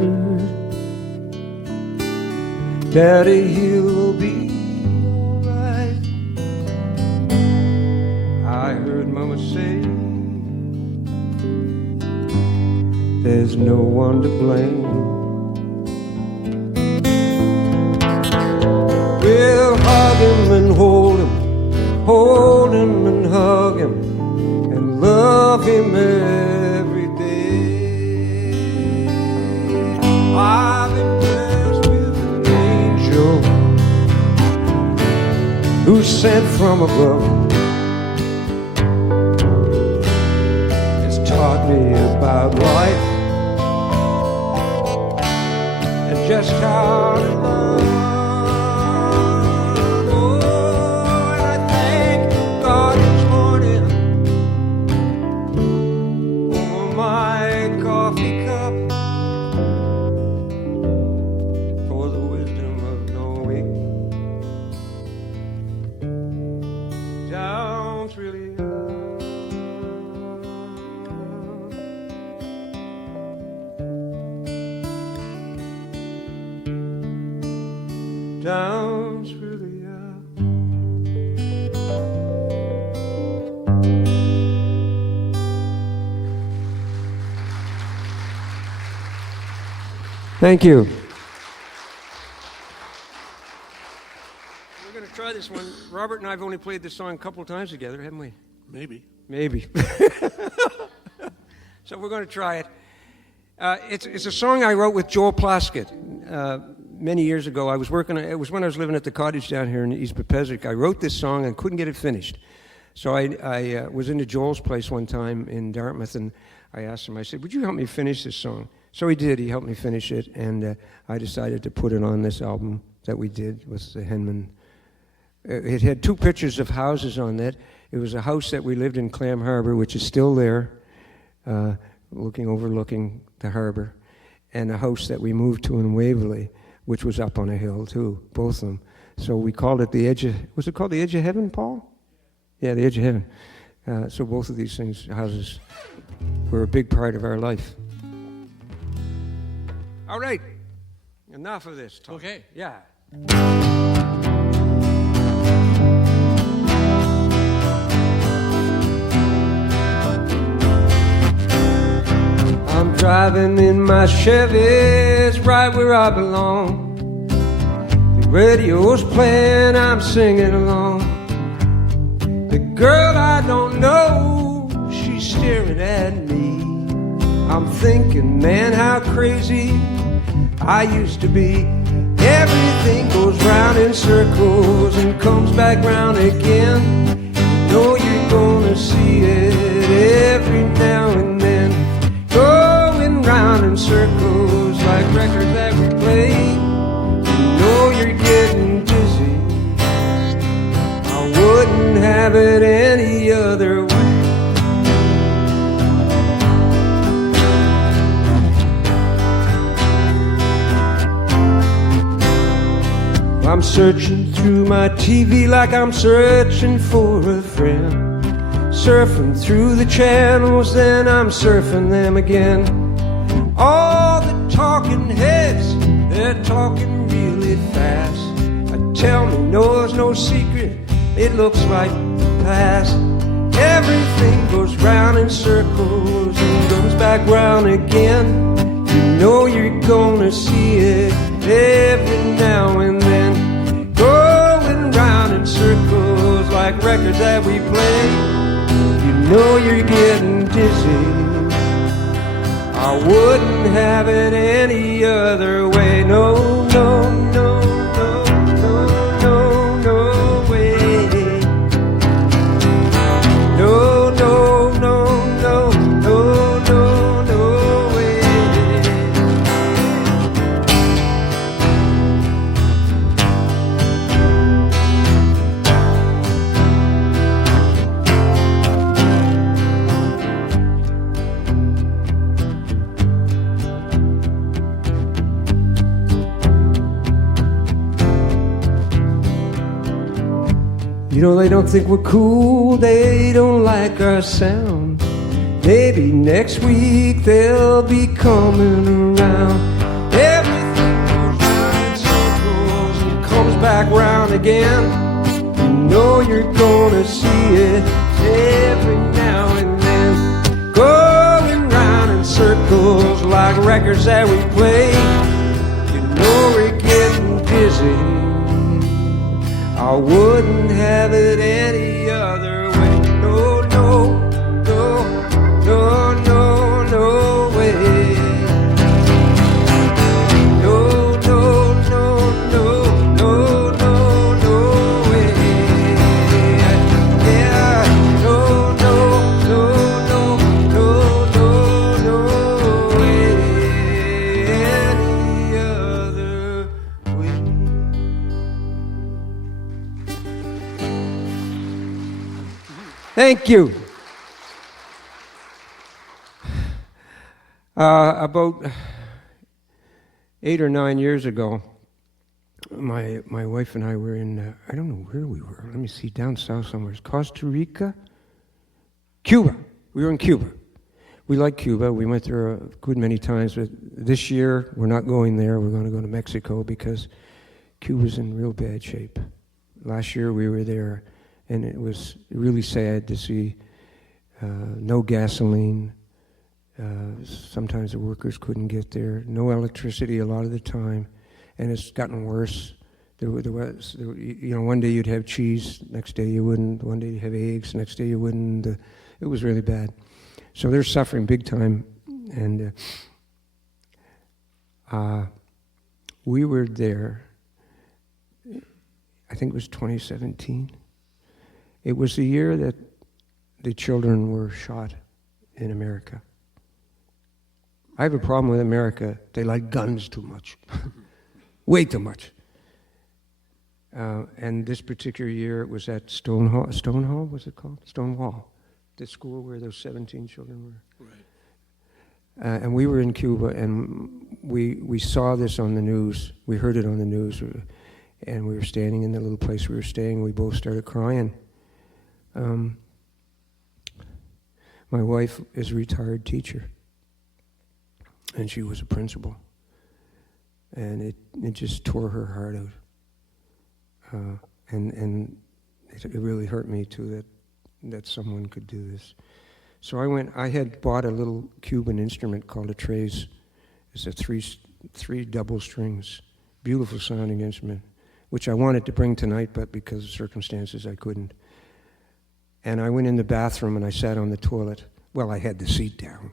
Daddy, he'll be alright. I heard Mama say, there's no one to blame. We'll hug him and hold him and hug him and love him every day. I've been blessed with an angel who's sent from above. It's taught me about life and just how to love. Down's really up. Thank you. We're going to try this one. Robert and I have only played this song a couple of times together, haven't we? Maybe. So we're going to try it. It's a song I wrote with Joel Plaskett. Many years ago, it was when I was living at the cottage down here in East Pepesic. I wrote this song and couldn't get it finished. So I was into Joel's place one time in Dartmouth, and I asked him, I said, would you help me finish this song? So he did. He helped me finish it, and I decided to put it on this album that we did with the Henman. It had two pictures of houses on it. It was a house that we lived in Clam Harbour, which is still there, overlooking the harbor, and a house that we moved to in Waverley, which was up on a hill too, both of them. So we called it the Edge of, was it called the Edge of Heaven, Paul? Yeah, the Edge of Heaven. So both of these houses were a big part of our life. All right, enough of this talk. Okay. Yeah. I'm driving in my Chevy, it's right where I belong. The radio's playing, I'm singing along. The girl I don't know, she's staring at me. I'm thinking, man, how crazy I used to be. Everything goes round in circles and comes back round again. You know you're gonna see it every now and then. Going round in circles like records that we play. You know you're getting dizzy. I wouldn't have it any other way. I'm searching through my TV like I'm searching for a friend. Surfing through the channels, then I'm surfing them again. All the talking heads, they're talking really fast. Tell me, no, it's no secret, it looks like the past. Everything goes round in circles and goes back round again. You know you're gonna see it every now and then. Going round in circles like records that we play. You know you're getting dizzy. I wouldn't have it any other way. No, no, no, no, no, no, no way. No, no, no, no, no, no, no way. You know, they don't think we're cool, they don't like our sound. Maybe next week they'll be coming around. Everything goes round in circles and comes back round again. You know you're gonna see it every now and then. Going round in circles like records that we play. You know we're getting dizzy. I wouldn't have it any other way. No, no, no, no, no, no way. No, no, no, no, no, no, no way. Yeah, no, no, no, no, no, no, no way. Any other way. Thank you. About 8 or 9 years ago, my wife and I were in, I don't know where we were. Let me see, down south somewhere. Costa Rica? Cuba. We were in Cuba. We like Cuba. We went there a good many times. But this year, we're not going there. We're going to go to Mexico because Cuba's in real bad shape. Last year, we were there. And it was really sad to see no gasoline. Sometimes the workers couldn't get there. No electricity a lot of the time, and it's gotten worse. There was, one day you'd have cheese, next day you wouldn't. One day you'd have eggs, next day you wouldn't. It was really bad. So they're suffering big time. And we were there. I think it was 2017. It was the year that the children were shot in America. I have a problem with America. They like guns too much. Way too much. And this particular year, it was at Stonewall, what's it called? Stonewall, the school where those 17 children were. Right. And we were in Cuba, and we saw this on the news. We heard it on the news, and we were standing in the little place we were staying. We both started crying. My wife is a retired teacher, and she was a principal, and it just tore her heart out, and it really hurt me too that someone could do this. So I had bought a little Cuban instrument called a tres. It's a three double strings, beautiful sounding instrument, which I wanted to bring tonight, but because of circumstances I couldn't. And I went in the bathroom and I sat on the toilet. Well, I had the seat down.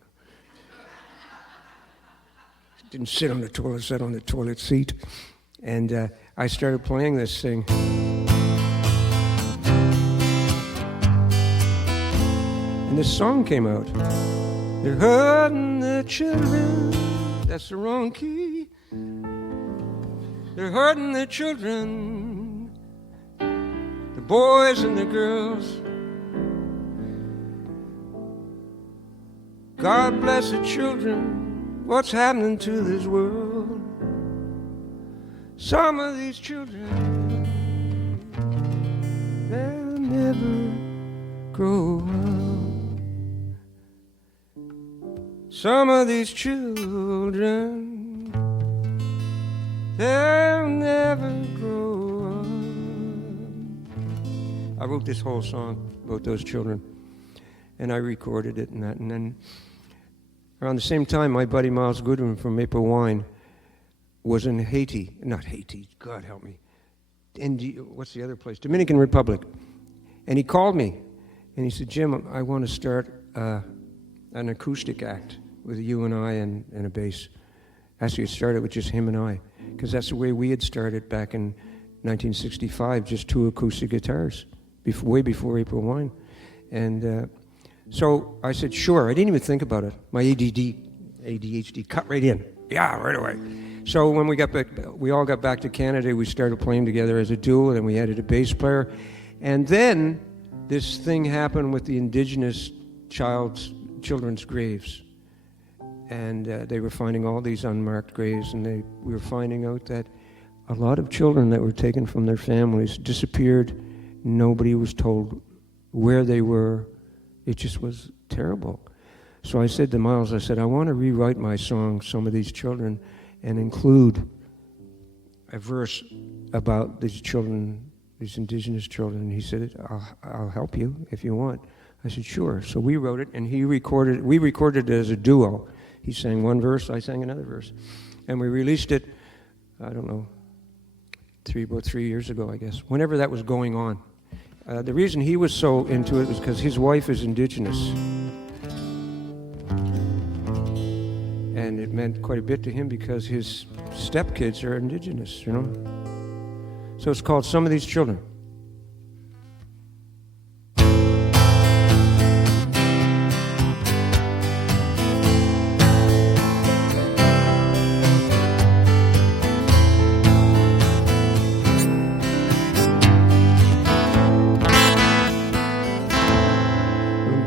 Didn't sit on the toilet, sat on the toilet seat. And I started playing this thing. And this song came out. They're hurting the children. That's the wrong key. They're hurting the children. The boys and the girls. God bless the children. What's happening to this world? Some of these children, they'll never grow up. Some of these children, they'll never grow up. I wrote this whole song about those children, and I recorded it and that, and then around the same time, my buddy Myles Goodwyn from Maple Wine was in Haiti. Not Haiti, God help me. What's the other place? Dominican Republic. And he called me, and he said, Jim, I want to start an acoustic act with you and I and a bass. Actually, it started with just him and I, because that's the way we had started back in 1965, just 2 acoustic guitars, way before April Wine. And so I said, sure. I didn't even think about it. My ADHD cut right in. Yeah, right away. So when we all got back to Canada, we started playing together as a duo, and we added a bass player. And then this thing happened with the indigenous children's graves. And they were finding all these unmarked graves, and we were finding out that a lot of children that were taken from their families disappeared. Nobody was told where they were. It just was terrible. So I said to Myles, I want to rewrite my song, Some of These Children, and include a verse about these children, these indigenous children. And he said, I'll help you if you want. I said, sure. So we wrote it, and we recorded it as a duo. He sang one verse, I sang another verse. And we released it, I don't know, about 3 years ago, I guess, whenever that was going on. The reason he was so into it was because his wife is indigenous. And it meant quite a bit to him because his stepkids are indigenous, you know. So it's called Some of These Children.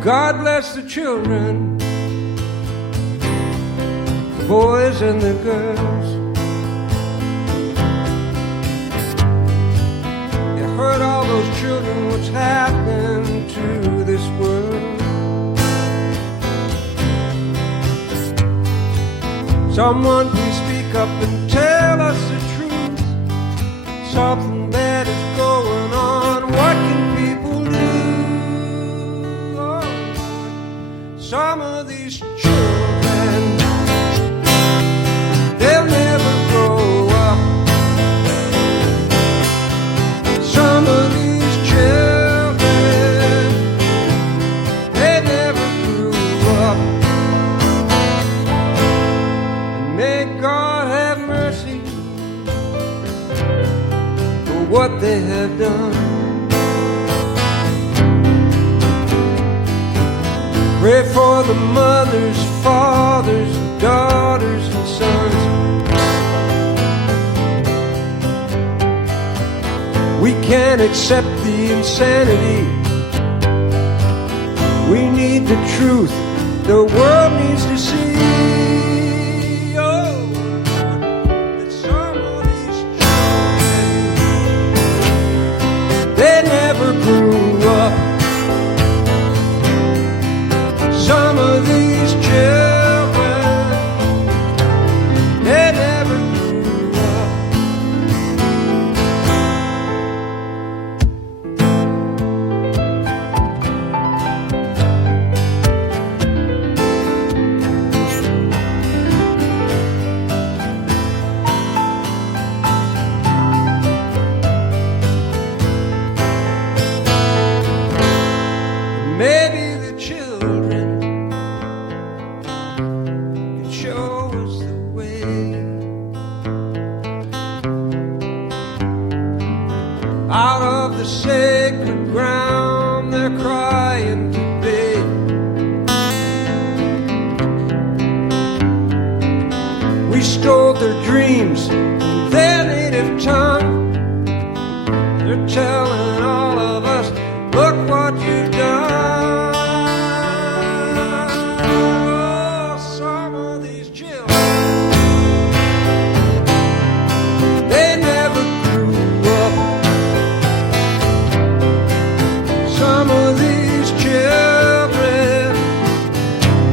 God bless the children, the boys and the girls. You heard all those children, what's happening to this world. Someone please speak up and tell us the truth. Something bad is going on, what can people do? Some of these children, they'll never grow up. Some of these children, they never grew up. And may God have mercy for what they have done. Pray for the mothers, fathers, daughters, and sons. We can't accept the insanity. We need the truth. The world needs to see. Oh, that some of these children, they never grew up. Out of the sacred ground they're crying today. We stole their dreams, their native tongue. They're telling all of us, look what you've done. Oh, some of these children, they never grew up. Some of these children,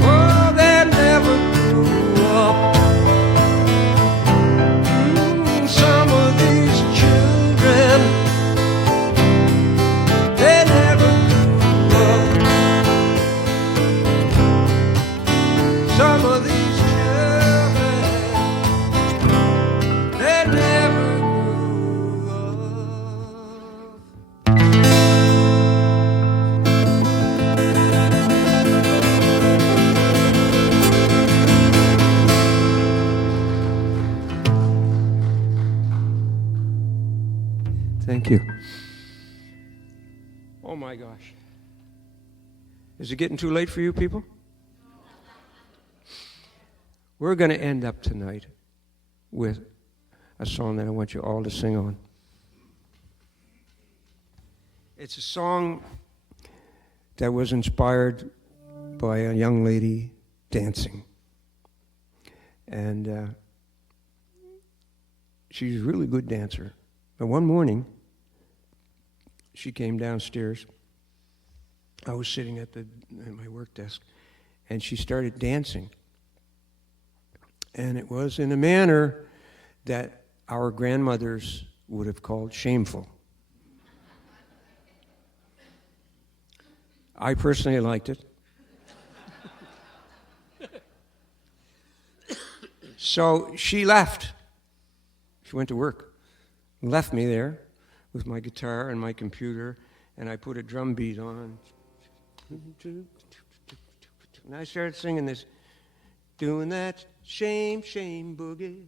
oh, they never grew up. Some of these children, they never grew up. Some of these children, they never grew up. Thank you. Oh my gosh. Is it getting too late for you people? We're going to end up tonight with a song that I want you all to sing on. It's a song that was inspired by a young lady dancing. And she's a really good dancer. But one morning, she came downstairs. I was sitting at my work desk, and she started dancing. And it was in a manner that our grandmothers would have called shameful. I personally liked it. So she left. She went to work, left me there with my guitar and my computer, and I put a drum beat on. And I started singing this, doing that shame, shame boogie.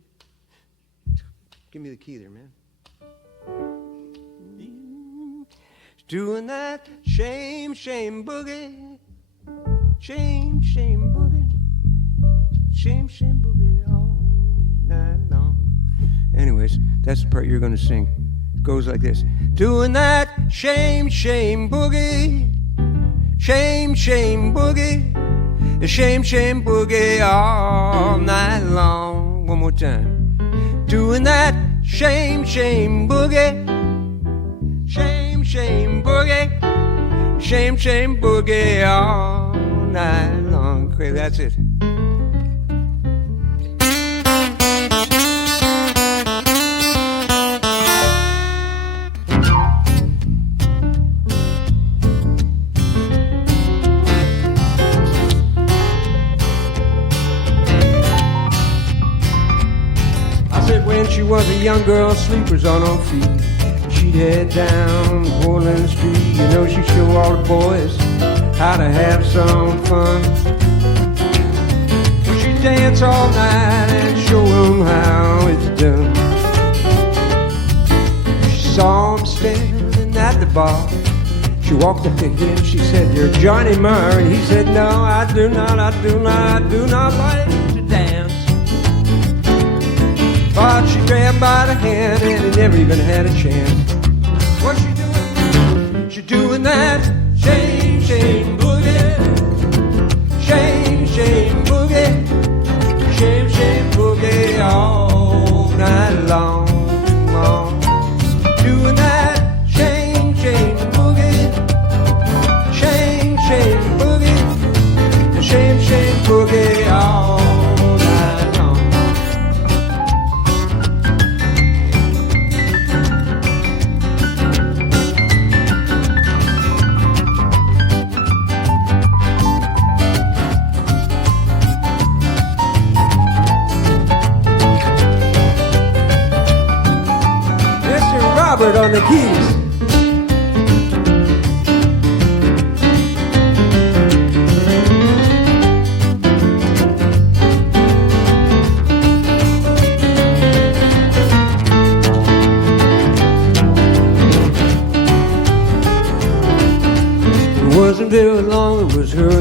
Give me the key there, man. Doing that shame, shame boogie. Shame, shame boogie. Shame, shame boogie all night long. Anyways, that's the part you're going to sing. It goes like this. Doing that shame, shame boogie. Shame, shame boogie. The shame, shame boogie all night long. One more time. Doing that shame, shame boogie. Shame, shame boogie. Shame, shame boogie all night long. Okay, that's it. When she was a young girl, sleepers on her feet, she'd head down Portland Street. You know, she'd show all the boys how to have some fun. Well, she'd dance all night and show them how it's done. She saw him standing at the bar. She walked up to him, she said, "You're Johnny Marr." And he said, "No, I do not like to dance." But she grabbed by the hand and he never even had a chance. What's she doing? She doing that shame, shame boogie. Shame, shame boogie. Shame, shame boogie all night long, long. Doing that shame, shame boogie. Shame, shame boogie. Shame, shame boogie all night long. Robert on the keys.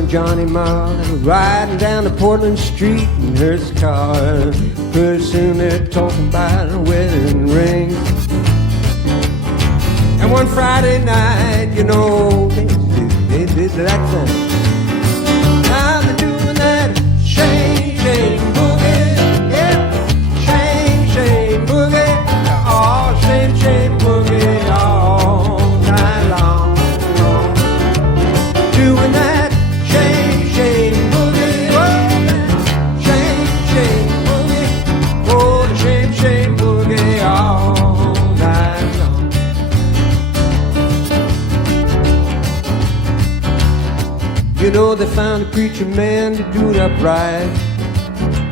Johnny Marr riding down the Portland Street in his car. Pretty soon they're talking about a wedding ring. And one Friday night, you know, they did that thing. Now they're doing that shame, shame boogie. Yeah, shame, shame boogie. Oh, shame, shame boogie all night long. Doing that shame, shame boogie. Oh, shame, shame boogie. Oh, the shame, shame boogie all night long. You know, they found a preacher man to do it upright.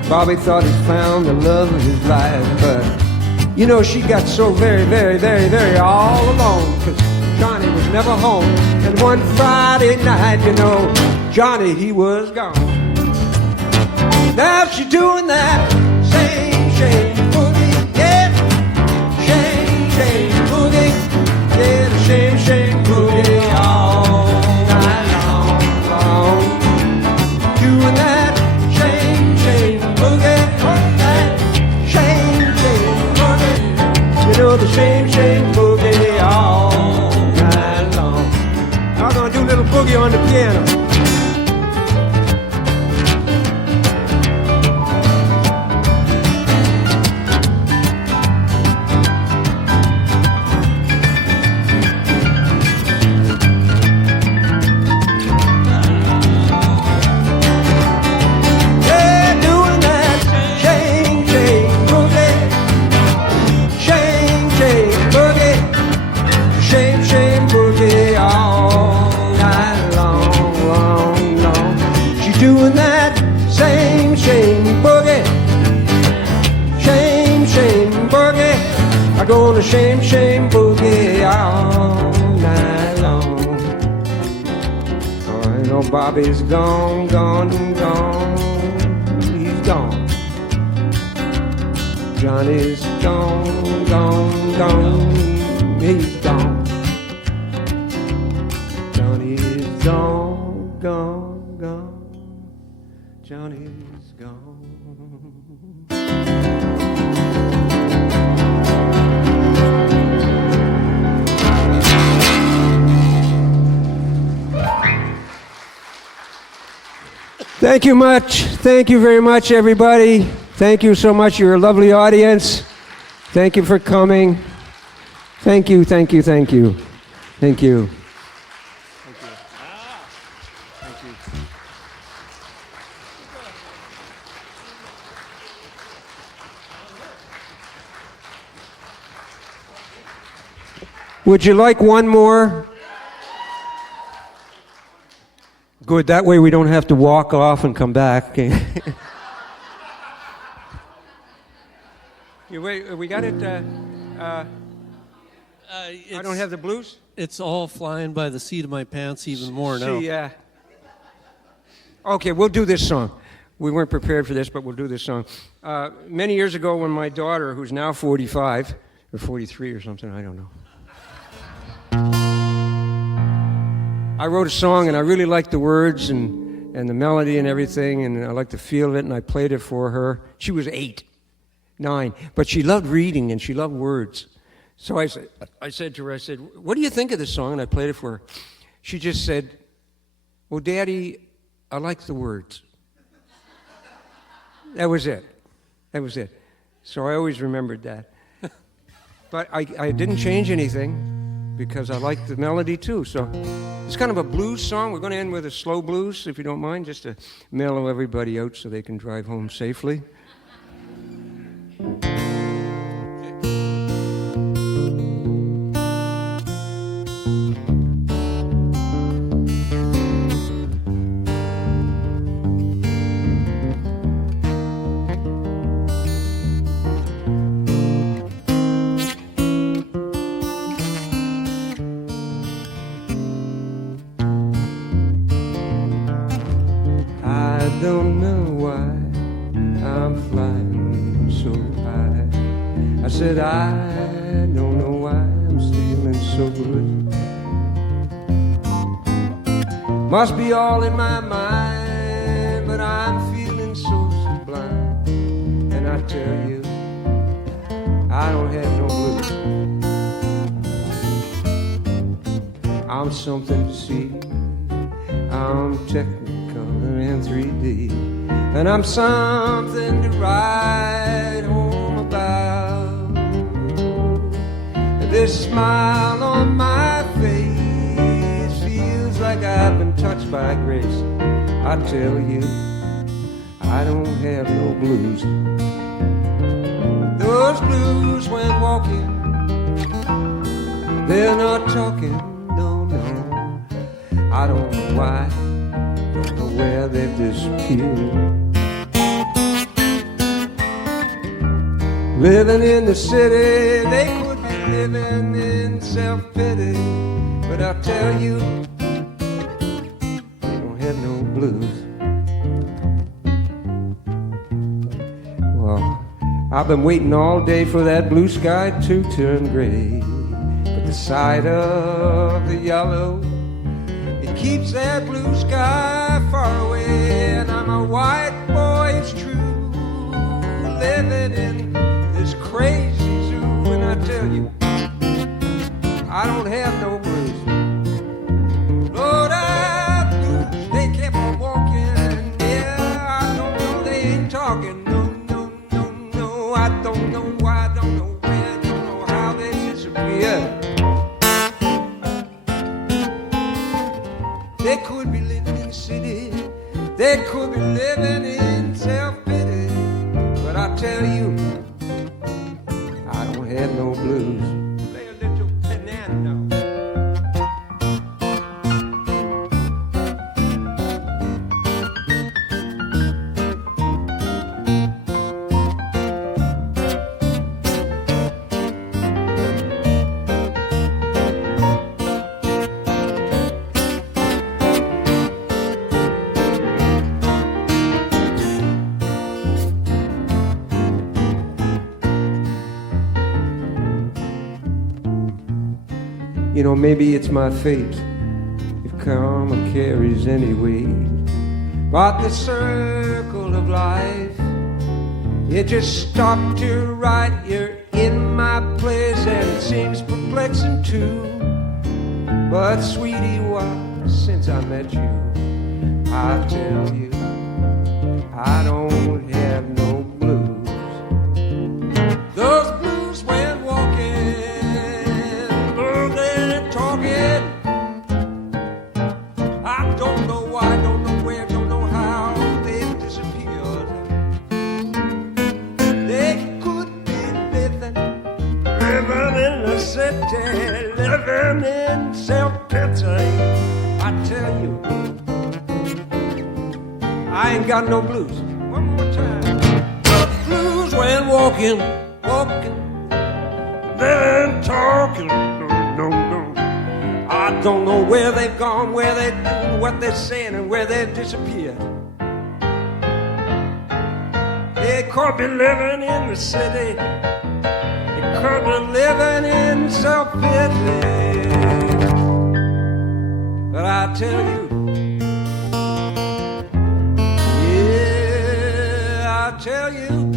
Bobby thought he found the love of his life, but you know, she got so very, very, very, very all alone, because Johnny was never home. And one Friday night, you know, Johnny, he was gone. Now she's doing that same shame boogie, yeah, shame, shame boogie, yeah, the shame, shame boogie all night long, long. Doing that shame, shame boogie, oh, that shame, shame boogie, you know, the shame, shame boogie all night long. I'm gonna do a little boogie on the piano. Gonna shame, shame boogie all night long. Oh, I know Bobby's gone, gone, gone. He's gone. Johnny's gone, gone, gone. He's gone. Johnny's gone, gone, gone. Johnny's gone. Thank you much. Thank you very much, everybody. Thank you so much. You're a lovely audience. Thank you for coming. Thank you, thank you, thank you. Thank you. Thank you. Thank you. Would you like one more? Good, that way we don't have to walk off and come back. Wait, we got it. I don't have the blues? It's all flying by the seat of my pants even more now. See, okay, we'll do this song. We weren't prepared for this, but we'll do this song. Many years ago when my daughter, who's now 45, or 43 or something, I don't know. I wrote a song, and I really liked the words and the melody and everything, and I liked the feel of it, and I played it for her. She was 8, 9, but she loved reading, and she loved words. So I said to her, what do you think of this song? And I played it for her. She just said, well, Daddy, I like the words. That was it. That was it. So I always remembered that. But I didn't change anything, because I like the melody too. So it's kind of a blues song. We're going to end with a slow blues, if you don't mind, just to mellow everybody out so they can drive home safely. I don't know why I'm flying so high. I said I don't know why I'm feeling so good. Must be all in my mind, but I'm feeling so sublime. And I tell you, I don't have no blues. I'm something to see. I'm Technicolor in 3D, and I'm something to write home about. This smile on my face feels like I've been touched by grace. I tell you, I don't have no blues. Those blues when walking, they're not talking, no, no. I don't know why, don't know where they've disappeared. Living in the city, they could be living in self-pity, but I'll tell you, they don't have no blues. Well, I've been waiting all day for that blue sky to turn gray, but the sight of the yellow, it keeps that blue sky far away. And I'm a white boy, it's true, living in this crazy zoo. And I tell you, I don't have no blues. Lord, I blues, they kept on walking. Yeah, I don't know, they ain't talking. No, no, no, no, I don't know why, don't know where, don't know how they disappeared. They could be living in the city, they could be living in self-pity, but I tell you, I don't have no blues. Play a little banana. You know, maybe it's my fate if karma carries any weight. But the circle of life, it just stopped to right here in my place, and it seems perplexing too. But sweetie, why, since I met you, I tell you, I don't have no blues. Those blues when walking, talking, I don't know why, don't know where, don't know how they've disappeared. They could be living in the city, living in self-pity. I tell you, I ain't got no blues. One more time. The blues when walking, living, talking. I don't know where they've gone, where they're doing, what they're saying, and where they've disappeared. They could be living in the city, they could be living in self-pity. But I tell you, yeah, I tell you,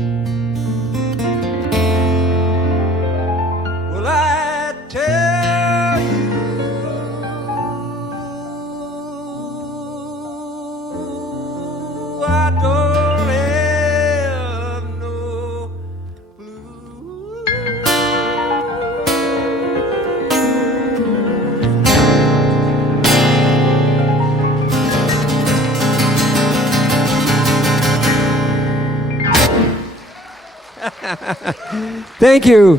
well, I tell you, I don't have no blues. Thank you.